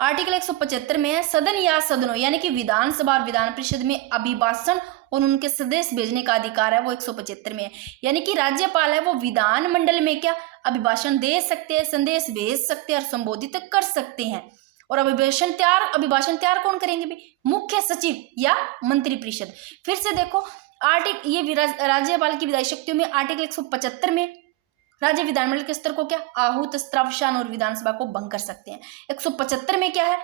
आर्टिकल 175 में है सदन या सदनों यानी कि विधानसभा और विधान परिषद में अभिभाषण और उनके संदेश भेजने का अधिकार है, वो 175 में है। यानी कि राज्यपाल है वो विधानमंडल में क्या अभिभाषण दे सकते हैं, संदेश भेज सकते हैं और संबोधित कर सकते हैं। और अभिभाषण तैयार कौन करेंगे भी, मुख्य सचिव या मंत्री परिषद। फिर से देखो ये राज्यपाल की विधायी शक्तियों में आर्टिकल 175 में राज्य विधानमंडल के स्तर को क्या आहूत, स्त्रावसान और विधानसभा को भंग कर सकते हैं। 175 में क्या है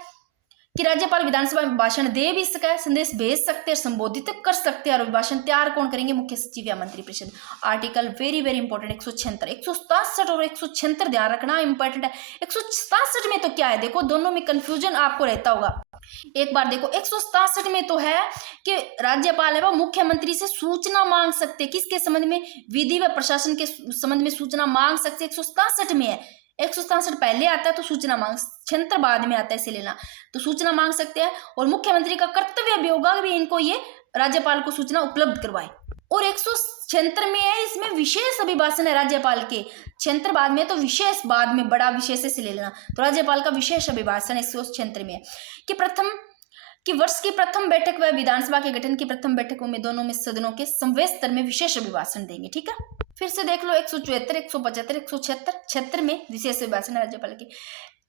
कि राज्यपाल विधानसभा में भाषण दे भी सकता है, संदेश भेज सकते हैं, संबोधित कर सकते हैं और अभिभाषण तैयार कौन करेंगे, मुख्य सचिव या मंत्री परिषद। आर्टिकल वेरी वेरी इंपॉर्टेंट 176, 167 और 176 ध्यान रखना इंपॉर्टेंट है। 167 में तो क्या है, देखो दोनों में कंफ्यूजन आपको रहता होगा। एक बार देखो 167 में तो है कि राज्यपाल है वो मुख्यमंत्री से सूचना मांग सकते, किसके संबंध में, विधि व प्रशासन के संबंध में सूचना मांग सकते। 167 में है, 167 पहले आता है तो सूचना मांग, 76 बाद में आता है, इसे लेना। तो सूचना मांग सकते हैं और मुख्यमंत्री का कर्तव्य भी होगा भी इनको ये राज्यपाल को सूचना उपलब्ध करवाए। और 176 में है इसमें विशेष अभिभाषण है राज्यपाल के, 76 बाद में तो विशेष बाद में बड़ा विशेष से ले लेना। तो राज्यपाल का विशेष अभिभाषण 176 में है कि वर्ष की प्रथम बैठक व विधानसभा के गठन की प्रथम बैठकों में दोनों में सदनों के समवेत स्तर में विशेष अभिभाषण देंगे, ठीक है। फिर से देख लो 174, 175, 176 में विशेष अभिभाषण है राज्यपाल के।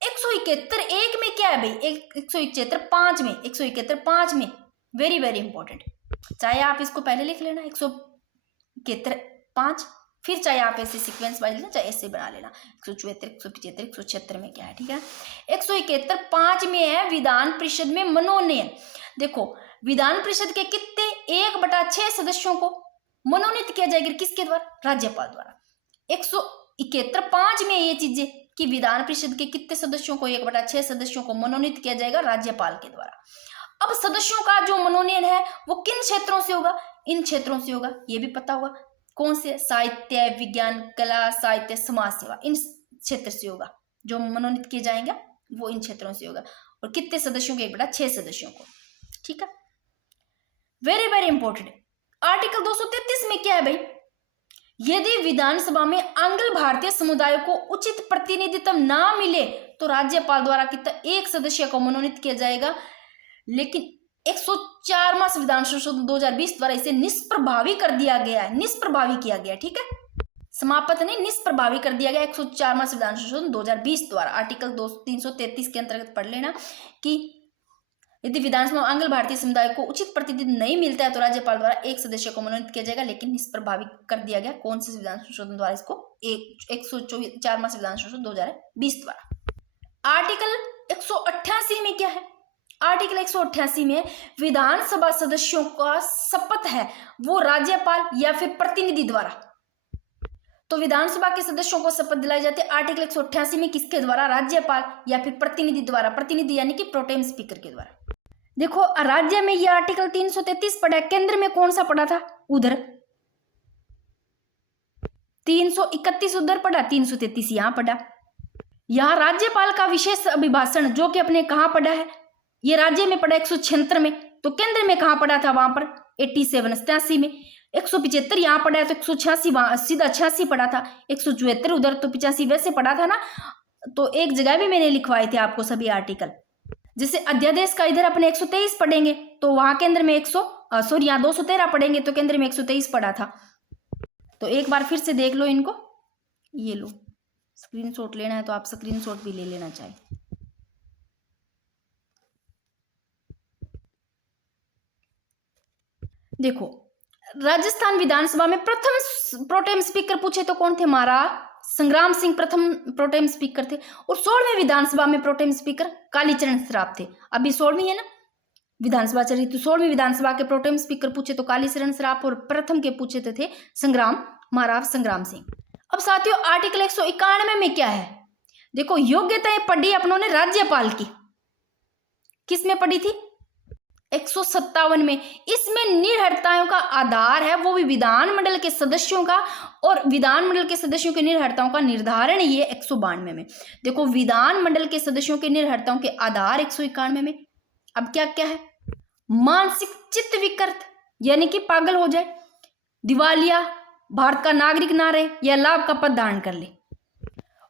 171 एक में क्या है भाई, 171 5 में, 171 5 में वेरी वेरी इंपॉर्टेंट, चाहे आप इसको पहले लिख लेना 171 5 फिर चाहे आप ऐसे सीक्वेंस वाइज लेना, चाहे ऐसे बना लेना। 174, 175, 176 में क्या है, ठीक है। 171 5 में है विधान परिषद में मनोनयन। देखो विधान परिषद के कितने 1/6 सदस्यों को मनोनीत किया जाएगा, किसके द्वारा, राज्यपाल द्वारा। 171 5 में ये चीजें कि विधान परिषद के कितने सदस्यों को 1/6 सदस्यों को मनोनीत किया जाएगा, राज्यपाल के द्वारा। अब सदस्यों का जो मनोनयन है वो किन क्षेत्रों से होगा, इन क्षेत्रों से होगा, ये भी पता होगा कौन से, साहित्य, विज्ञान, कला, साहित्य, समाज सेवा, इन क्षेत्र से होगा जो मनोनीत किए जाएंगे, वो इन क्षेत्रों से होगा। और कितने सदस्यों के, 1/6 सदस्यों को, ठीक है। वेरी वेरी इंपॉर्टेंट आर्टिकल 233 में क्या है भाई, यदि विधानसभा में आंग्ल भारतीय समुदाय को उचित प्रतिनिधित्व ना मिले तो राज्यपाल द्वारा कितना, 1 सदस्य को मनोनीत किया जाएगा। लेकिन 104वां संविधान संशोधन 2020 द्वारा इसे निष्प्रभावी कर दिया गया है, निष्प्रभावी किया गया, ठीक है, समाप्त नहीं, निष्प्रभावी कर दिया गया 104वां संविधान संशोधन 2020 द्वारा। आर्टिकल 333 के अंतर्गत पढ़ लेना कि यदि विधानसभा आंग्ल भारतीय समुदाय को उचित प्रतिनिधित्व नहीं मिलता है तो राज्यपाल द्वारा 1 सदस्य को मनोनीत किया जाएगा, लेकिन निष्प्रभावी कर दिया गया कौन से संविधान संशोधन द्वारा, इसको 104वां संविधान संशोधन 2020 द्वारा। आर्टिकल 188 में क्या है, आर्टिकल 188 में विधानसभा सदस्यों का शपथ है वो राज्यपाल या फिर प्रतिनिधि द्वारा। तो विधानसभा के सदस्यों को शपथ दिलाई जाती है आर्टिकल 188 में, किसके द्वारा, राज्यपाल या फिर प्रतिनिधि द्वारा, प्रतिनिधि यानी कि प्रोटेम स्पीकर के द्वारा। देखो राज्य में ये आर्टिकल 333 पढ़ा, केंद्र में कौन सा पढ़ा था, उधर 331 उधर पढ़ा, 333 यहाँ पढ़ा। यहाँ राज्यपाल का विशेष अभिभाषण जो कि अपने कहाँ पढ़ा है, ये राज्य में पढ़ा 176 में, तो केंद्र में कहाँ पढ़ा था, वहां पर 87 में। 175 यहाँ पढ़ा है तो 186 वहां सीधा 86 पढ़ा था, 174 उधर तो 85 वैसे पढ़ा था ना। तो एक जगह भी मैंने लिखवाए थे आपको सभी आर्टिकल। जैसे अध्यादेश का इधर अपने 123 पढ़ेंगे तो वहां केंद्र में यहाँ 213 पढ़ेंगे तो केंद्र में 123 पढ़ा था। तो एक बार फिर से देख लो इनको, ये लो स्क्रीनशॉट लेना है तो आप स्क्रीनशॉट भी ले लेना चाहिए। देखो राजस्थान विधानसभा में प्रथम प्रोटेम स्पीकर पूछे तो कौन थे, महाराज संग्राम सिंह प्रथम प्रोटेम स्पीकर थे। और 16वें विधानसभा में प्रोटेम स्पीकर कालीचरण श्राफ थे। अभी 16वीं है ना विधानसभा चल रही, तो 16वीं विधानसभा के प्रोटेम स्पीकर पूछे तो कालीचरण श्राफ, और प्रथम के पूछे थे महाराज संग्राम सिंह। अब साथियों आर्टिकल 191 में क्या है, देखो योग्यताएं पढ़ी अपनों ने राज्यपाल की, किस में पढ़ी थी, 157 में। इसमें निर्भरताओं का आधार है वो भी विधानमंडल के सदस्यों का, और विधानमंडल के सदस्यों के निर्भरताओं का निर्धारण ये 192 में। देखो विधानमंडल के सदस्यों के निर्भरताओं के आधार 191 में। अब क्या क्या है, मानसिक चित्त विकृत यानी कि पागल हो जाए, दिवालिया, भारत का नागरिक ना रहे या लाभ का पद धारण कर ले।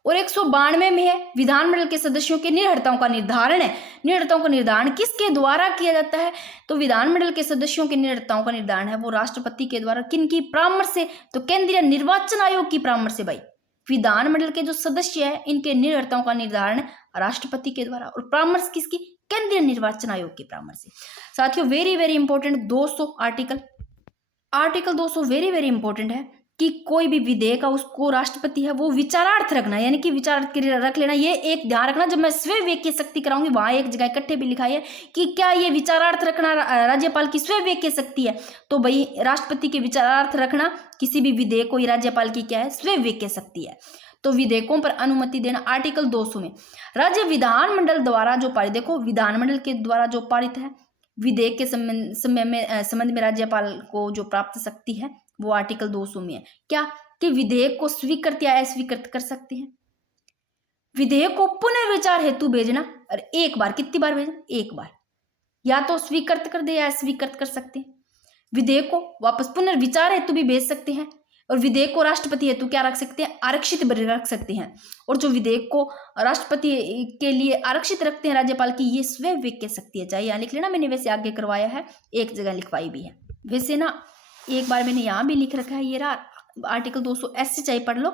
और 192 में है विधानमंडल के सदस्यों के निर्भरताओं का निर्धारण है। निर्भरताओं का निर्धारण किसके द्वारा किया जाता है, तो विधानमंडल के सदस्यों के निर्भरताओं का निर्धारण है वो राष्ट्रपति के द्वारा। किन की परामर्श से, तो केंद्रीय निर्वाचन आयोग की परामर्श से। भाई विधानमंडल के जो सदस्य है इनके निर्भरताओं का निर्धारण राष्ट्रपति के द्वारा, और परामर्श किसकी, केंद्रीय निर्वाचन आयोग की परामर्श से। साथियों very very important 200 article 200 very very important है कि कोई भी विधेयक है उसको राष्ट्रपति है वो विचारार्थ रखना, यानी कि विचारार्थ के लिए रख लेना। ये एक ध्यान रखना, जब मैं स्वयं व्यक्ति शक्ति कराऊंगी वहां एक जगह इकट्ठे भी लिखा है कि क्या ये विचारार्थ रखना राज्यपाल की स्वयं व्यक्ति शक्ति है, तो भाई राष्ट्रपति के विचारार्थ रखना किसी भी विधेयक को राज्यपाल की क्या है, स्वयं व्यक्ति शक्ति है। तो विधेयकों पर अनुमति देना आर्टिकल 200 में। राज्य विधानमंडल द्वारा जो पारित, देखो विधानमंडल के द्वारा जो पारित है विधेयक के संबंध में राज्यपाल को जो प्राप्त शक्ति है वो आर्टिकल 200 में है। क्या कि विधेयक को स्वीकृत या अस्वीकृत कर सकते हैं, विधेयक को पुनर्विचार हेतु भेजना, और एक बार, कितनी बार भेजना, एक बार, या तो स्वीकृत कर दे या अस्वीकृत कर सकते हैं। विधेयक को वापस पुनर्विचार हेतु भी भेज सकते हैं, और विधेयक को राष्ट्रपति हेतु क्या रख सकते हैं, आरक्षित रख सकते हैं। और जो विधेयक को राष्ट्रपति के लिए आरक्षित रखते हैं राज्यपाल की, ये स्वयं व्यक्ति शक्ति है। चाहे यहाँ लिख लेना, मैंने वैसे आगे करवाया है, एक जगह लिखवाई भी है वैसे ना, एक बार मैंने यहाँ भी लिख रखा है, ये रहा आर्टिकल 200 ऐसे चाहे पढ़ लो,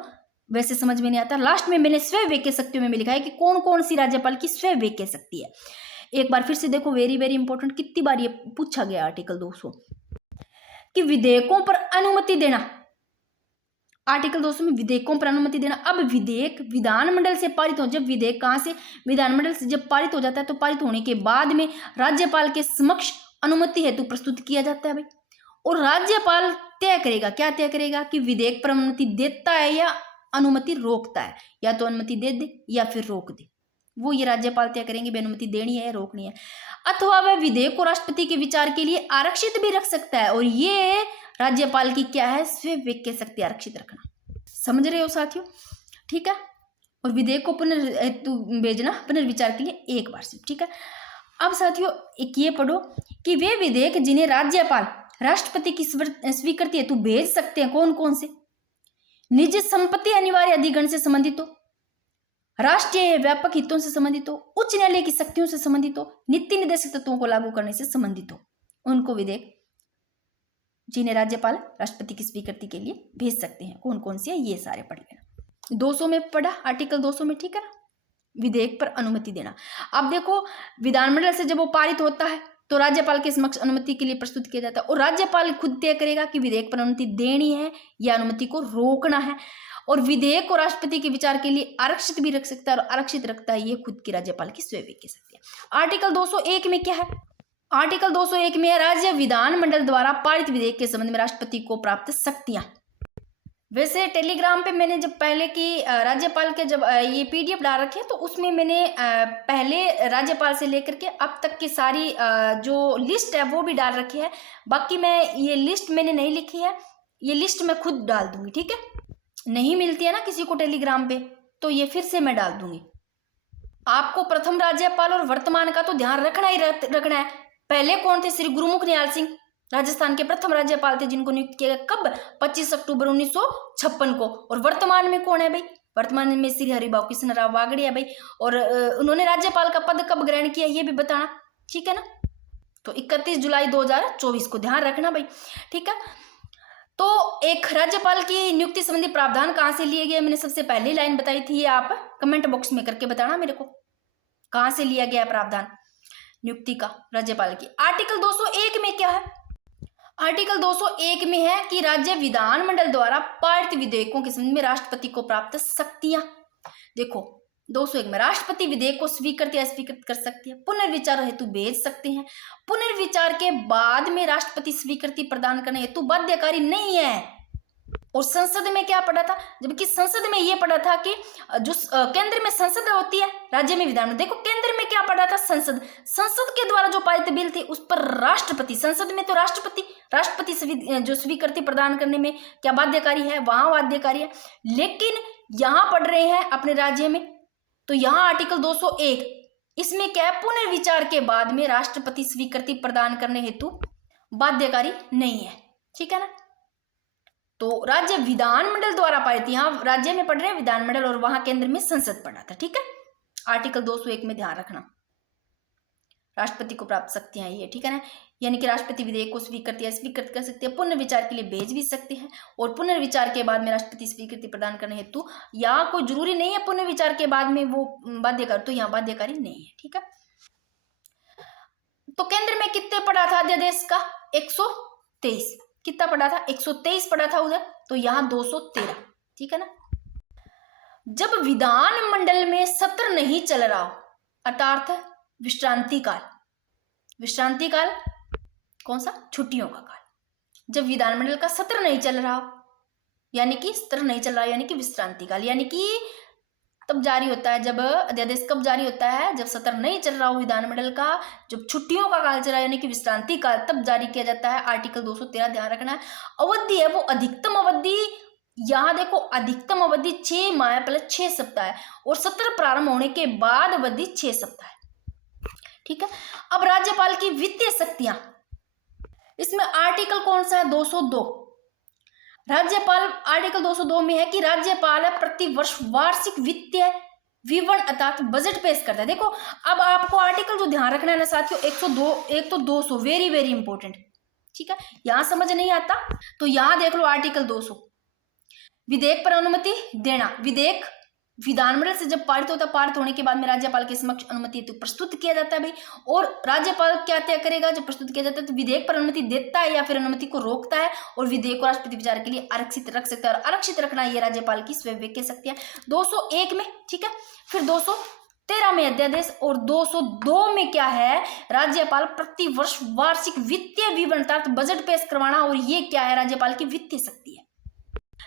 वैसे समझ में नहीं आता। लास्ट में मैंने स्वयं व्यक्ति शक्तियों में भी लिखा है कि कौन कौन सी राज्यपाल की स्वयं व्यक्ति शक्ति है। एक बार फिर से देखो वेरी वेरी इंपॉर्टेंट, कितनी बार ये पूछा गया आर्टिकल 200 कि विधेयकों पर अनुमति देना आर्टिकल 200 में विधेयकों पर अनुमति देना। अब विधेयक विधानमंडल से पारित हो, जब विधेयक कहाँ से, विधानमंडल से जब पारित हो जाता है तो पारित होने के बाद में राज्यपाल के समक्ष अनुमति हेतु प्रस्तुत किया जाता है भाई। और राज्यपाल तय करेगा, क्या तय करेगा कि विधेयक पर अनुमति देता है या अनुमति रोकता है, या तो अनुमति दे दे या फिर रोक दे, वो ये राज्यपाल तय करेंगे भी अनुमति देनी है या रोकनी है। अथवा वह विधेयक को राष्ट्रपति के विचार के लिए आरक्षित भी रख सकता है, और ये राज्यपाल की क्या है, स्वीकृत शक्ति आरक्षित रखना। समझ रहे हो साथियों, ठीक है। और विधेयक को भेजना पुनर्विचार के लिए एक बार से, ठीक है। अब साथियों एक ये पढ़ो कि वे विधेयक जिन्हें राज्यपाल राष्ट्रपति की स्वीकृति हेतु भेज सकते हैं कौन कौन से, निजी संपत्ति अनिवार्य अधिग्रहण से संबंधित हो, राष्ट्रीय व्यापक हितों से संबंधित हो, उच्च न्यायालय की शक्तियों से संबंधित हो, नीति निर्देशक तत्वों को लागू करने से संबंधित हो, उनको विधेयक जिन्हें राज्यपाल राष्ट्रपति की स्वीकृति के लिए भेज सकते हैं कौन कौन से है, ये सारे पढ़ लेना। 200 में पढ़ा, आर्टिकल 200 में, ठीक है ना, विधेयक पर अनुमति देना। अब देखो विधानमंडल से जब वो पारित होता है तो राज्यपाल के समक्ष अनुमति के लिए प्रस्तुत किया जाता है, और राज्यपाल खुद तय करेगा कि विधेयक पर अनुमति देनी है या अनुमति को रोकना है। और विधेयक को राष्ट्रपति के विचार के लिए आरक्षित भी रख सकता है, और आरक्षित रखता है ये खुद की राज्यपाल की स्वीकृति शक्ति है। आर्टिकल 201 में क्या है, आर्टिकल 201 में राज्य विधानमंडल द्वारा पारित विधेयक के संबंध में राष्ट्रपति को प्राप्त शक्तियां। वैसे टेलीग्राम पे मैंने जब पहले की राज्यपाल के जब ये पीडीएफ डाल रखे तो उसमें मैंने पहले राज्यपाल से लेकर के अब तक की सारी जो लिस्ट है वो भी डाल रखी है। बाकी मैं ये लिस्ट मैंने नहीं लिखी है, ये लिस्ट मैं खुद डाल दूंगी, ठीक है। नहीं मिलती है ना किसी को टेलीग्राम पे तो ये फिर से मैं डाल दूंगी। आपको प्रथम राज्यपाल और वर्तमान का तो ध्यान रखना ही रखना है। पहले कौन थे, श्री गुरुमुख निहाल सिंह राजस्थान के प्रथम राज्यपाल थे, जिनको नियुक्त किया गया कब, 25 अक्टूबर 1956 को। और वर्तमान में कौन है भाई, वर्तमान में श्री हरिभाऊ कृष्णराव बागड़िया भाई। और उन्होंने राज्यपाल का पद कब ग्रहण किया ये भी बताना, ठीक है ना। तो 31 जुलाई 2024 को ध्यान रखना भाई, ठीक है। तो एक राज्यपाल की नियुक्ति संबंधी प्रावधान कहाँ से लिए गए, मैंने सबसे पहली लाइन बताई थी, आप कमेंट बॉक्स में करके बताना मेरे को कहाँ से लिया गया प्रावधान नियुक्ति का राज्यपाल की। आर्टिकल 201 में क्या है, आर्टिकल 201 में है कि राज्य विधानमंडल द्वारा पारित विधेयकों के संबंध में राष्ट्रपति को प्राप्त शक्तियां। देखो 201 में राष्ट्रपति विधेयक को स्वीकृत या अस्वीकृत कर सकते हैं, पुनर्विचार हेतु भेज सकते हैं, पुनर्विचार के बाद में राष्ट्रपति स्वीकृति प्रदान करने हेतु बाध्यकारी नहीं है। और संसद में क्या पढ़ा था, जबकि संसद में ये पढ़ा था कि जो केंद्र में संसद होती है, राज्य में विधानमंडल। देखो केंद्र में क्या पढ़ा था, संसद, संसद के द्वारा जो पारित बिल थी उस पर राष्ट्रपति, संसद में तो राष्ट्रपति जो स्वीकृति प्रदान करने में क्या बाध्यकारी है, वहां बाध्यकारी है। लेकिन यहां पढ़ रहे हैं अपने राज्य में, तो यहाँ आर्टिकल 201 इसमें क्या है, पुनर्विचार के बाद में राष्ट्रपति स्वीकृति प्रदान करने हेतु बाध्यकारी नहीं है, ठीक है ना। तो राज्य विधानमंडल द्वारा पारित, यहाँ राज्य में पढ़ रहे हैं विधानमंडल और वहां केंद्र में संसद पढ़ा था, ठीक है। आर्टिकल 201 में ध्यान रखना, राष्ट्रपति को प्राप्त शक्तियां ये, ठीक है ना। यानी कि राष्ट्रपति विधेयक को स्वीकृत या स्वीकृत कर सकते हैं, पुनर्विचार के लिए भेज भी सकते हैं, और पुनर्विचार के बाद में राष्ट्रपति स्वीकृति प्रदान करने हेतु यहाँ कोई जरूरी नहीं है पुनर्विचार के बाद में वो बाध्यकारी, तो यहाँ बाध्यकारी नहीं है, ठीक है। तो केंद्र में कितने पड़ा था अध्यादेश का, 123, कितना पड़ा था, 123 पड़ा था उधर, तो यहाँ 213, ठीक है ना। जब विधानमंडल में सत्र नहीं चल रहा हो, अर्थात विश्रांति काल, विश्रांति काल कौन सा, छुट्टियों का काल, जब विधानमंडल का सत्र नहीं चल रहा हो, यानी कि सत्र नहीं चल रहा यानी कि विश्रांति काल, यानी कि तब जारी होता है, जब अध्यादेश कब जारी होता है, जब सत्र नहीं चल रहा हो विधानमंडल का, जब छुट्टियों का काल चल रहा है यानी कि विश्रांति काल, तब जारी किया जाता है। आर्टिकल 213 ध्यान रखना है। अवधि है वो अधिकतम अवधि, यहाँ देखो अधिकतम अवधि 6 माह प्लस 6 सप्ताह है, और सत्र प्रारंभ होने के बाद अवधि 6 सप्ताह है, ठीक है। अब राज्यपाल की वित्तीय शक्तियां, इसमें आर्टिकल कौन सा है, 202। राज्यपाल आर्टिकल 202 में है कि राज्यपाल प्रति वर्ष वार्षिक वित्तीय विवरण अर्थात बजट पेश करता है। देखो अब आपको आर्टिकल जो ध्यान रखना है ना साथियों, 102, एक तो 200, वेरी वेरी इंपॉर्टेंट, ठीक है। यहां समझ नहीं आता तो यहां देख लो आर्टिकल 200, विधेयक पर अनुमति देना, विधेयक विधानमंडल से जब पारित होता है, पारित होने के बाद में राज्यपाल के समक्ष अनुमति हेतु प्रस्तुत किया जाता है भाई। और राज्यपाल क्या तय करेगा जब प्रस्तुत किया जाता है, तो विधेयक पर अनुमति देता है या फिर अनुमति को रोकता है, और विधेयक को राष्ट्रपति विचार के लिए आरक्षित रख सकता है। और आरक्षित रखना ये राज्यपाल की स्वविवेक शक्ति है। 201 में, ठीक है, फिर 213 में अध्यादेश, और 202 में क्या है, राज्यपाल प्रति वर्ष वार्षिक वित्तीय विवरण अर्थात बजट पेश करवाना, और ये क्या है, राज्यपाल की वित्तीय शक्ति है।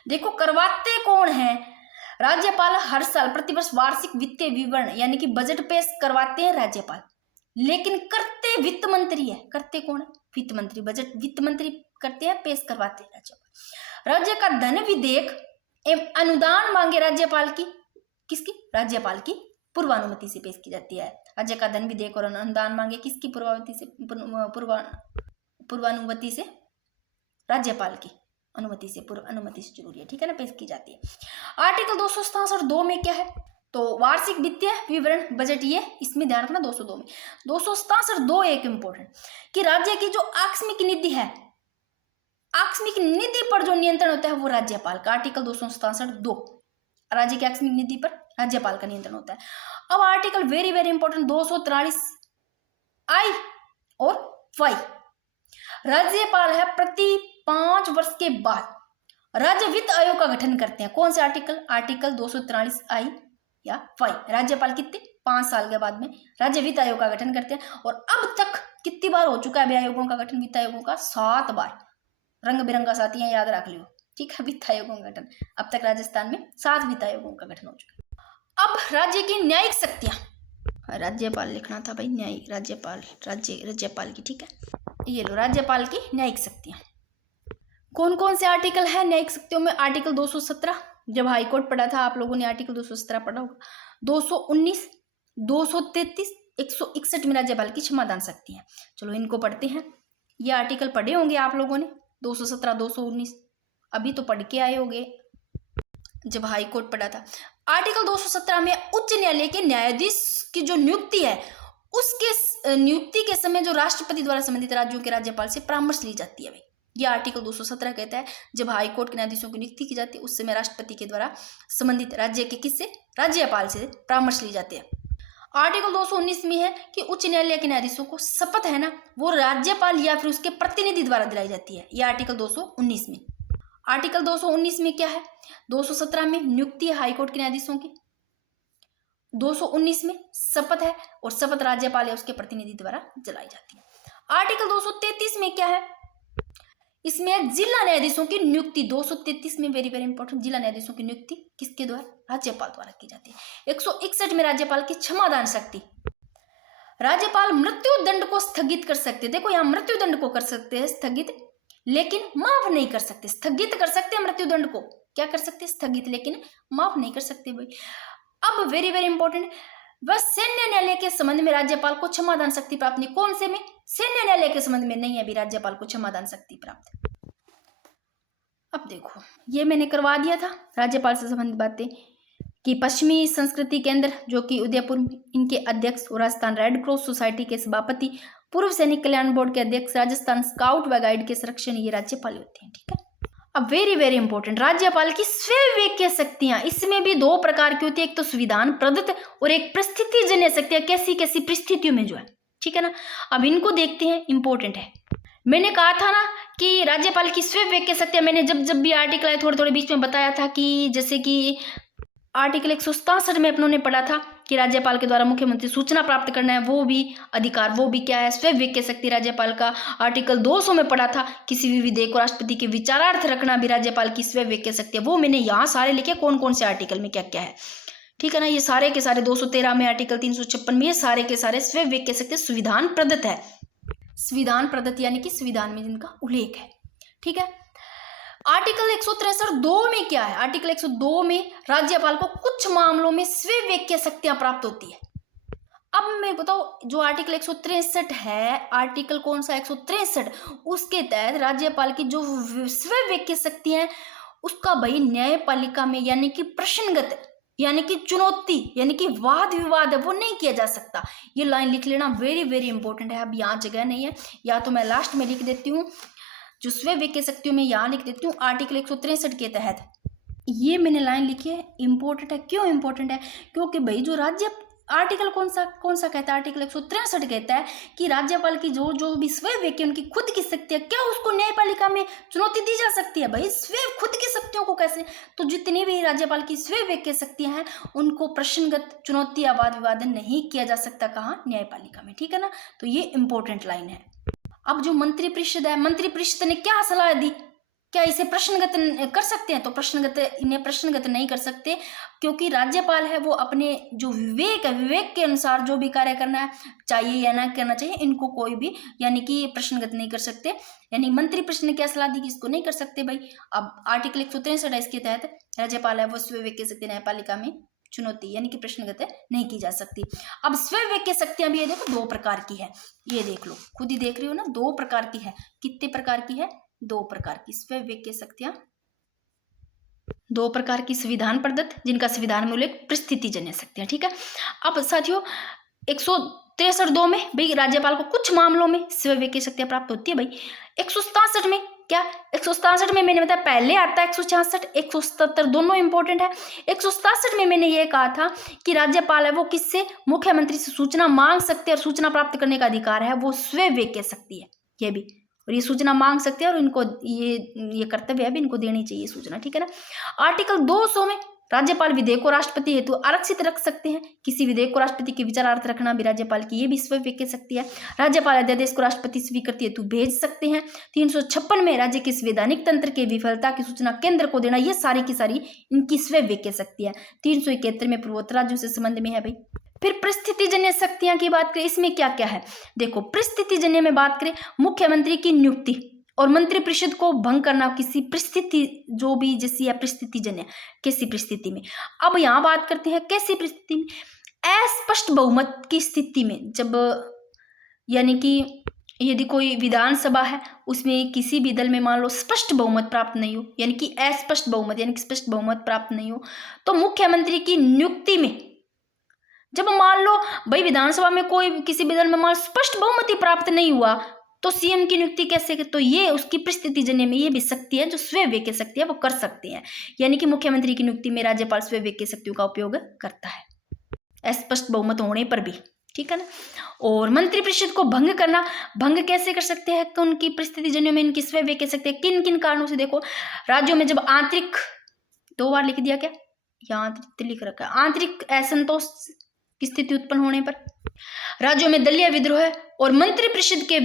देखो करवाते कौन है, राज्यपाल हर साल प्रतिवर्ष वार्षिक वित्तीय विवरण यानी कि बजट पेश करवाते हैं राज्यपाल, लेकिन करते वित्त मंत्री है। करते कौन है, वित्त मंत्री। बजट वित्त मंत्री करते हैं, पेश करवाते हैं राज्यपाल। राज्य का धन विधेयक एवं अनुदान मांगे राज्यपाल की, किसकी, राज्यपाल की पूर्वानुमति से पेश की जाती है। राज्य का धन विधेयक और अनुदान मांगे किसकी पूर्वानुमति से, राज्यपाल की अनुमति से, पूर्व अनुमति से जरूरी है, ठीक है ना, पेश की जाती है। आर्टिकल 267(2) में क्या है, तो वार्षिक वित्तीय विवरण बजट, ये इसमें ध्यान रखना 202 में। 267(2) एक इंपॉर्टेंट कि राज्य की जो आकस्मिक निधि है, आकस्मिक निधि पर जो नियंत्रण होता है वो राज्यपाल का। आर्टिकल 267(2) राज्य की आकस्मिक निधि पर राज्यपाल का नियंत्रण होता है। अब article very very important 243(I) और (Y), राज्यपाल है प्रति 5 वर्ष के बाद राज्य वित्त आयोग का गठन करते हैं। कौन से आर्टिकल, आर्टिकल 243(I) या (Y), राज्यपाल कितने 5 साल के बाद में राज्य वित्त आयोग का गठन करते हैं। और अब तक कितनी बार हो चुका है आयोगों का गठन, वित्त आयोगों का 7 बार। रंग बिरंगा साथी है, याद रख लियो, ठीक है, वित्त आयोगों का गठन अब तक राजस्थान में 7 वित्त आयोगों का गठन हो चुका है। अब राज्य की न्यायिक शक्तियां, राज्यपाल लिखना था भाई, न्यायिक राज्यपाल की, ठीक है, ये लो राज्यपाल की न्यायिक शक्तियां। कौन कौन से आर्टिकल है न्यायिक शक्तियों में, आर्टिकल 217, जब हाईकोर्ट पढ़ा था आप लोगों ने आर्टिकल 217 पढ़ा होगा, 219, 233, 161 में राज्यपाल की क्षमादान शक्ति है। चलो इनको पढ़ते हैं, ये आर्टिकल पढ़े होंगे आप लोगों ने, 217, 219 अभी तो पढ़ के आए होंगे जब हाईकोर्ट पढ़ा था। आर्टिकल 217 में उच्च न्यायालय के न्यायाधीश की जो नियुक्ति है, उसके नियुक्ति के समय जो राष्ट्रपति द्वारा संबंधित राज्यों के राज्यपाल से परामर्श ली जाती है भाई। ये आर्टिकल 217 कहता है जब हाईकोर्ट के न्यायाधीशों की नियुक्ति की जाती है उस समय राष्ट्रपति के द्वारा संबंधित राज्य के किससे, राज्यपाल से परामर्श ली जाती है। आर्टिकल 219 में है कि उच्च न्यायालय के न्यायाधीशों को शपथ है ना, वो राज्यपाल या फिर उसके प्रतिनिधि द्वारा दिलाई जाती है। यह आर्टिकल 219 में। आर्टिकल 219 में क्या है, 217 में नियुक्ति है हाईकोर्ट के न्यायाधीशों की, 219 में शपथ है और शपथ राज्यपाल या उसके प्रतिनिधि द्वारा दिलाई जाती है। आर्टिकल 233 में क्या है, इसमें जिला न्यायाधीशों की नियुक्ति, 233 में वेरी वेरी इंपॉर्टेंट, जिला न्यायाधीशों की नियुक्ति किसके द्वारा, राज्यपाल द्वारा की जाती है। 161 में राज्यपाल की क्षमादान शक्ति, राज्यपाल मृत्यु दंड को स्थगित कर सकते हैं। देखो यहाँ मृत्यु दंड को कर सकते हैं स्थगित, लेकिन माफ नहीं कर सकते। स्थगित कर सकते हैं मृत्यु दंड को, क्या कर सकते हैं, स्थगित, लेकिन माफ नहीं कर सकते भाई। अब वेरी वेरी इंपॉर्टेंट, वह सैन्य न्यायालय के संबंध में राज्यपाल को क्षमादान शक्ति प्राप्त नहीं। कौन से में, सैन्य न्यायालय के संबंध में नहीं है अभी राज्यपाल को क्षमादान शक्ति प्राप्त। अब देखो ये मैंने करवा दिया था राज्यपाल से संबंधित बातें कि पश्चिमी संस्कृति केंद्र जो कि उदयपुर में, इनके अध्यक्ष और राजस्थान रेड क्रॉस सोसाइटी के सभापति, पूर्व सैनिक कल्याण बोर्ड के अध्यक्ष, राजस्थान स्काउट व गाइड के संरक्षण, ये राज्यपाल होते हैं, ठीक है। अब वेरी वेरी इंपॉर्टेंट, राज्यपाल की स्वविवेकीय शक्तियां, इसमें भी 2 प्रकार की होती है, एक तो संविधान प्रदत्त और एक परिस्थितिजन्य शक्तियां, कैसी कैसी परिस्थितियों में जो है, ठीक है ना। अब इनको देखते हैं, इंपॉर्टेंट है। मैंने कहा था ना कि राज्यपाल की स्वविवेकीय शक्तियां, मैंने जब भी आर्टिकल आए थोड़े थोड़े बीच में बताया था कि जैसे कि आर्टिकल 167 में अपनों ने पढ़ा था कि राज्यपाल के द्वारा मुख्यमंत्री सूचना प्राप्त करना है, वो भी अधिकार, वो भी क्या है, स्वविवेकीय शक्ति राज्यपाल का। आर्टिकल 200 में पढ़ा था किसी भी विधेयक को राष्ट्रपति के विचारार्थ रखना भी राज्यपाल की स्वविवेकीय शक्ति है। वो मैंने यहाँ सारे लिखे कौन कौन से आर्टिकल में क्या क्या है, ठीक है ना। ये सारे के सारे 213 में, आर्टिकल 356 में, ये सारे के सारे स्वविवेकीय शक्ति संविधान प्रदत्त है। संविधान प्रदत्त यानी कि संविधान में जिनका उल्लेख है, ठीक है। आर्टिकल 163(2) में क्या है, आर्टिकल 102 में राज्यपाल को कुछ मामलों में स्वविवेकीय शक्तियां प्राप्त होती है। अब मैं बताओ जो आर्टिकल 163 है, आर्टिकल कौन सा 163, उसके तहत राज्यपाल की जो स्वविवेकीय शक्तियां हैं उसका भाई न्यायपालिका में यानी कि प्रश्नगत यानी कि चुनौती यानी कि वाद विवाद है वो नहीं किया जा सकता। ये लाइन लिख लेना, वेरी वेरी इंपॉर्टेंट है। अब यहाँ जगह नहीं है, या तो मैं लास्ट में लिख देती हूँ जो स्वविवेकीय शक्तियों में, यहाँ लिख देती हूँ आर्टिकल 163 के तहत ये मैंने लाइन लिखी है, इम्पोर्टेंट है। क्यों इम्पोर्टेंट है? क्योंकि भाई जो राज्य आर्टिकल कौन सा कहता है, आर्टिकल 163 कहता है कि राज्यपाल की जो भी स्वयं व्यक्ति उनकी खुद की शक्ति है, क्या उसको न्यायपालिका में चुनौती दी जा सकती है? भाई स्वयं खुद की शक्तियों को कैसे? तो जितनी भी राज्यपाल की स्वयं व्यक्ति शक्तियां हैं उनको प्रश्नगत चुनौती या वाद विवादन नहीं किया जा सकता। कहाँ? न्यायपालिका में, ठीक है ना। तो ये इंपॉर्टेंट लाइन है। अब जो मंत्रिपरिषद है, मंत्रिपरिषद ने क्या सलाह दी? क्या इसे प्रश्नगत कर सकते हैं? तो इन्हें प्रश्नगत नहीं कर सकते, क्योंकि राज्यपाल है वो अपने जो विवेक है, विवेक के अनुसार जो भी कार्य करना है चाहिए या ना करना चाहिए, इनको कोई भी यानी कि प्रश्नगत नहीं कर सकते। यानी मंत्रिपरिषद ने क्या सलाह दी कि इसको नहीं कर सकते भाई। अब आर्टिकल 163 है, इसके तहत राज्यपाल है वो स्वविवेक के शक्ति न्यायपालिका में चुनौती यानी कि प्रश्नगत नहीं की जा सकती। अब स्वविवेक की शक्तियां भी ये देखो 2 प्रकार की है, ये देख लो, खुद ही देख रही हो ना, 2 प्रकार की है। कितने प्रकार की है? 2 प्रकार की स्वविवेक की शक्तियां, 2 प्रकार की संविधान प्रदत्त, जिनका संविधान में उल्लेख परिस्थितिजन्य शक्तियां, ठीक है। अब साथियों 163(2) में भाई राज्यपाल को कुछ मामलों में स्वविवेक की शक्तियां प्राप्त होती है भाई। 167 में क्या? 167 में मैंने बताया पहले आता है 166, 177 दोनों इंपॉर्टेंट है। 167 में मैंने ये कहा था कि राज्यपाल है वो किससे? मुख्यमंत्री से सूचना मांग सकते हैं और सूचना प्राप्त करने का अधिकार है वो स्वविवेक की शक्ति है ये भी, और ये सूचना मांग सकते हैं और इनको ये कर्तव्य है भी, इनको देनी चाहिए सूचना, ठीक है ना। आर्टिकल 200 में राज्यपाल विधेयक को राष्ट्रपति हेतु आरक्षित रख सकते हैं। किसी विधेयक को राष्ट्रपति के विचारार्थ रखना भी राज्यपाल की ये भी स्वविवेक की शक्ति है। राज्यपाल अध्यादेश को राष्ट्रपति स्वीकृति हेतु भेज सकते हैं। 356 में राज्य के संवैधानिक तंत्र के विफलता की सूचना केंद्र को देना, ये सारी की सारी इनकी स्वविवेक की शक्ति है। 371 में पूर्वोत्तर राज्यों से संबंध में है भाई। फिर परिस्थितिजन्य शक्तियां की बात करें, इसमें क्या क्या है देखो। परिस्थितिजन्य में बात करें, मुख्यमंत्री की नियुक्ति और मंत्रिपरिषद को भंग करना किसी परिस्थिति जो भी जैसी है परिस्थितिजन्य, किसी परिस्थिति में। अब यहाँ बात करते हैं कैसी परिस्थिति में? अस्पष्ट बहुमत की स्थिति में, जब यानी कि यदि कोई विधानसभा है उसमें किसी भी दल में मान लो स्पष्ट बहुमत प्राप्त नहीं हो, यानी कि अस्पष्ट बहुमत यानी कि स्पष्ट बहुमत प्राप्त नहीं हो, तो मुख्यमंत्री की नियुक्ति में जब मान लो भाई विधानसभा में कोई किसी भी दल में मान स्पष्ट बहुमति प्राप्त नहीं हुआ तो सीएम की नियुक्ति कैसे? तो ये उसकी परिस्थितिजन्य में ये भी शक्ति है जो स्वविवेक की शक्ति है वो कर सकते हैं। यानी कि मुख्यमंत्री की नियुक्ति में राज्यपाल स्वविवेक की शक्तियों का उपयोग करता है स्पष्ट बहुमत होने पर भी, ठीक है ना। और मंत्रिपरिषद को भंग करना, भंग कैसे कर सकते हैं? तो उनकी परिस्थितिजन्य में इनकी स्वविवेक की शक्ति किन किन कारणों से? देखो राज्यों में जब आंतरिक, 2 बार लिख दिया क्या, यहाँ आंतरिक लिख रखा है, आंतरिक असंतोष की स्थिति उत्पन्न होने पर, राज्यों में दलीय विद्रोह है और मंत्रिपरिषद के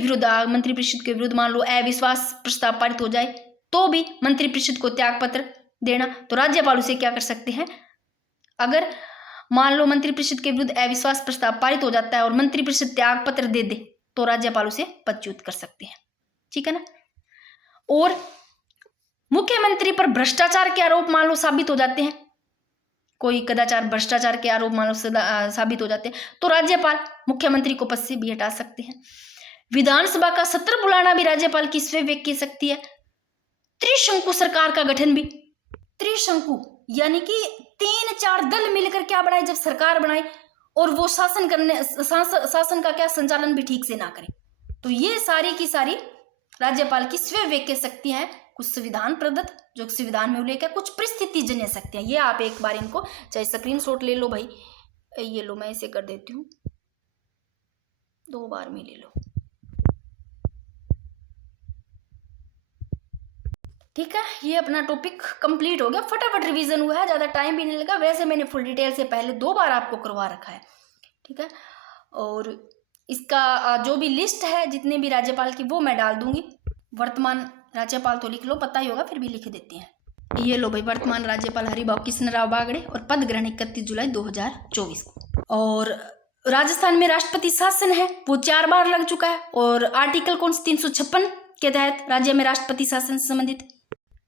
विरुद्ध मान लो अविश्वास प्रस्ताव पारित हो जाए तो भी मंत्रिपरिषद को त्याग पत्र देना, तो राज्यपाल उसे क्या कर सकते हैं? अगर मान लो मंत्रिपरिषद के विरुद्ध अविश्वास प्रस्ताव पारित हो जाता है और मंत्रिपरिषद त्याग पत्र दे दे तो राज्यपाल उसे पदच्युत कर सकते हैं, ठीक है ना। और मुख्यमंत्री पर भ्रष्टाचार के आरोप मान लो साबित हो जाते हैं, कोई कदाचार भ्रष्टाचार के आरोप मान लो साबित हो जाते हैं तो राज्यपाल मुख्यमंत्री को पद से भी हटा सकते हैं। विधानसभा का सत्र बुलाना भी राज्यपाल की स्वविवेक की शक्ति है। त्रिशंकु सरकार का गठन भी, त्रिशंकु यानी कि 3-4 दल मिलकर क्या बनाए, जब सरकार बनाए और वो शासन का क्या संचालन भी ठीक से ना करे, तो ये सारी की सारी राज्यपाल की स्वविवेक की शक्तियां हैं। कुछ संविधान प्रदत्त जो संविधान में उल्लेख है, कुछ परिस्थितिजन्य शक्तियां। ये आप एक बार इनको चाहे स्क्रीनशॉट ले लो भाई, ये लो मैं इसे कर देती हूँ, 2 बार में ले लो, ठीक है। ये अपना टॉपिक कंप्लीट हो गया, फटाफट रिवीजन हुआ है, ज़्यादा टाइम भी नहीं लगा। वैसे मैंने फुल डिटेल से पहले 2 बार आपको करवा रखा है, ठीक है। और इसका जो भी लिस्ट है जितने भी राज्यपाल की वो मैं डाल दूंगी। वर्तमान राज्यपाल तो लिख लो, पता ही होगा, फिर भी लिख देते हैं। ये लो भाई, वर्तमान राज्यपाल हरिभाऊ कृष्णराव बागड़े और पद ग्रहण 31 जुलाई 2024 को। और राजस्थान में राष्ट्रपति शासन है वो 4 बार लग चुका है और आर्टिकल कौन से 356 के तहत राज्य में राष्ट्रपति शासन से संबंधित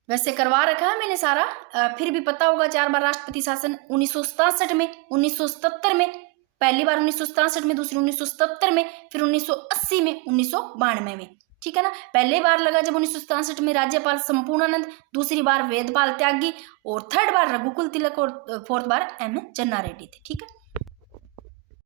वैसे करवा रखा है मैंने सारा, फिर भी पता होगा 4 बार राष्ट्रपति शासन। 1967 में, 1977 में, पहली बार 1967 में, दूसरी 1977 में, फिर 1980 में, 1992 में, ठीक है ना। पहले बार लगा जब 1967 में राज्यपाल संपूर्णानंद, दूसरी बार वेदपाल त्यागी और 3rd बार रघुकुल तिलक और 4th बार एम चन्ना रेड्डी थे, ठीक है।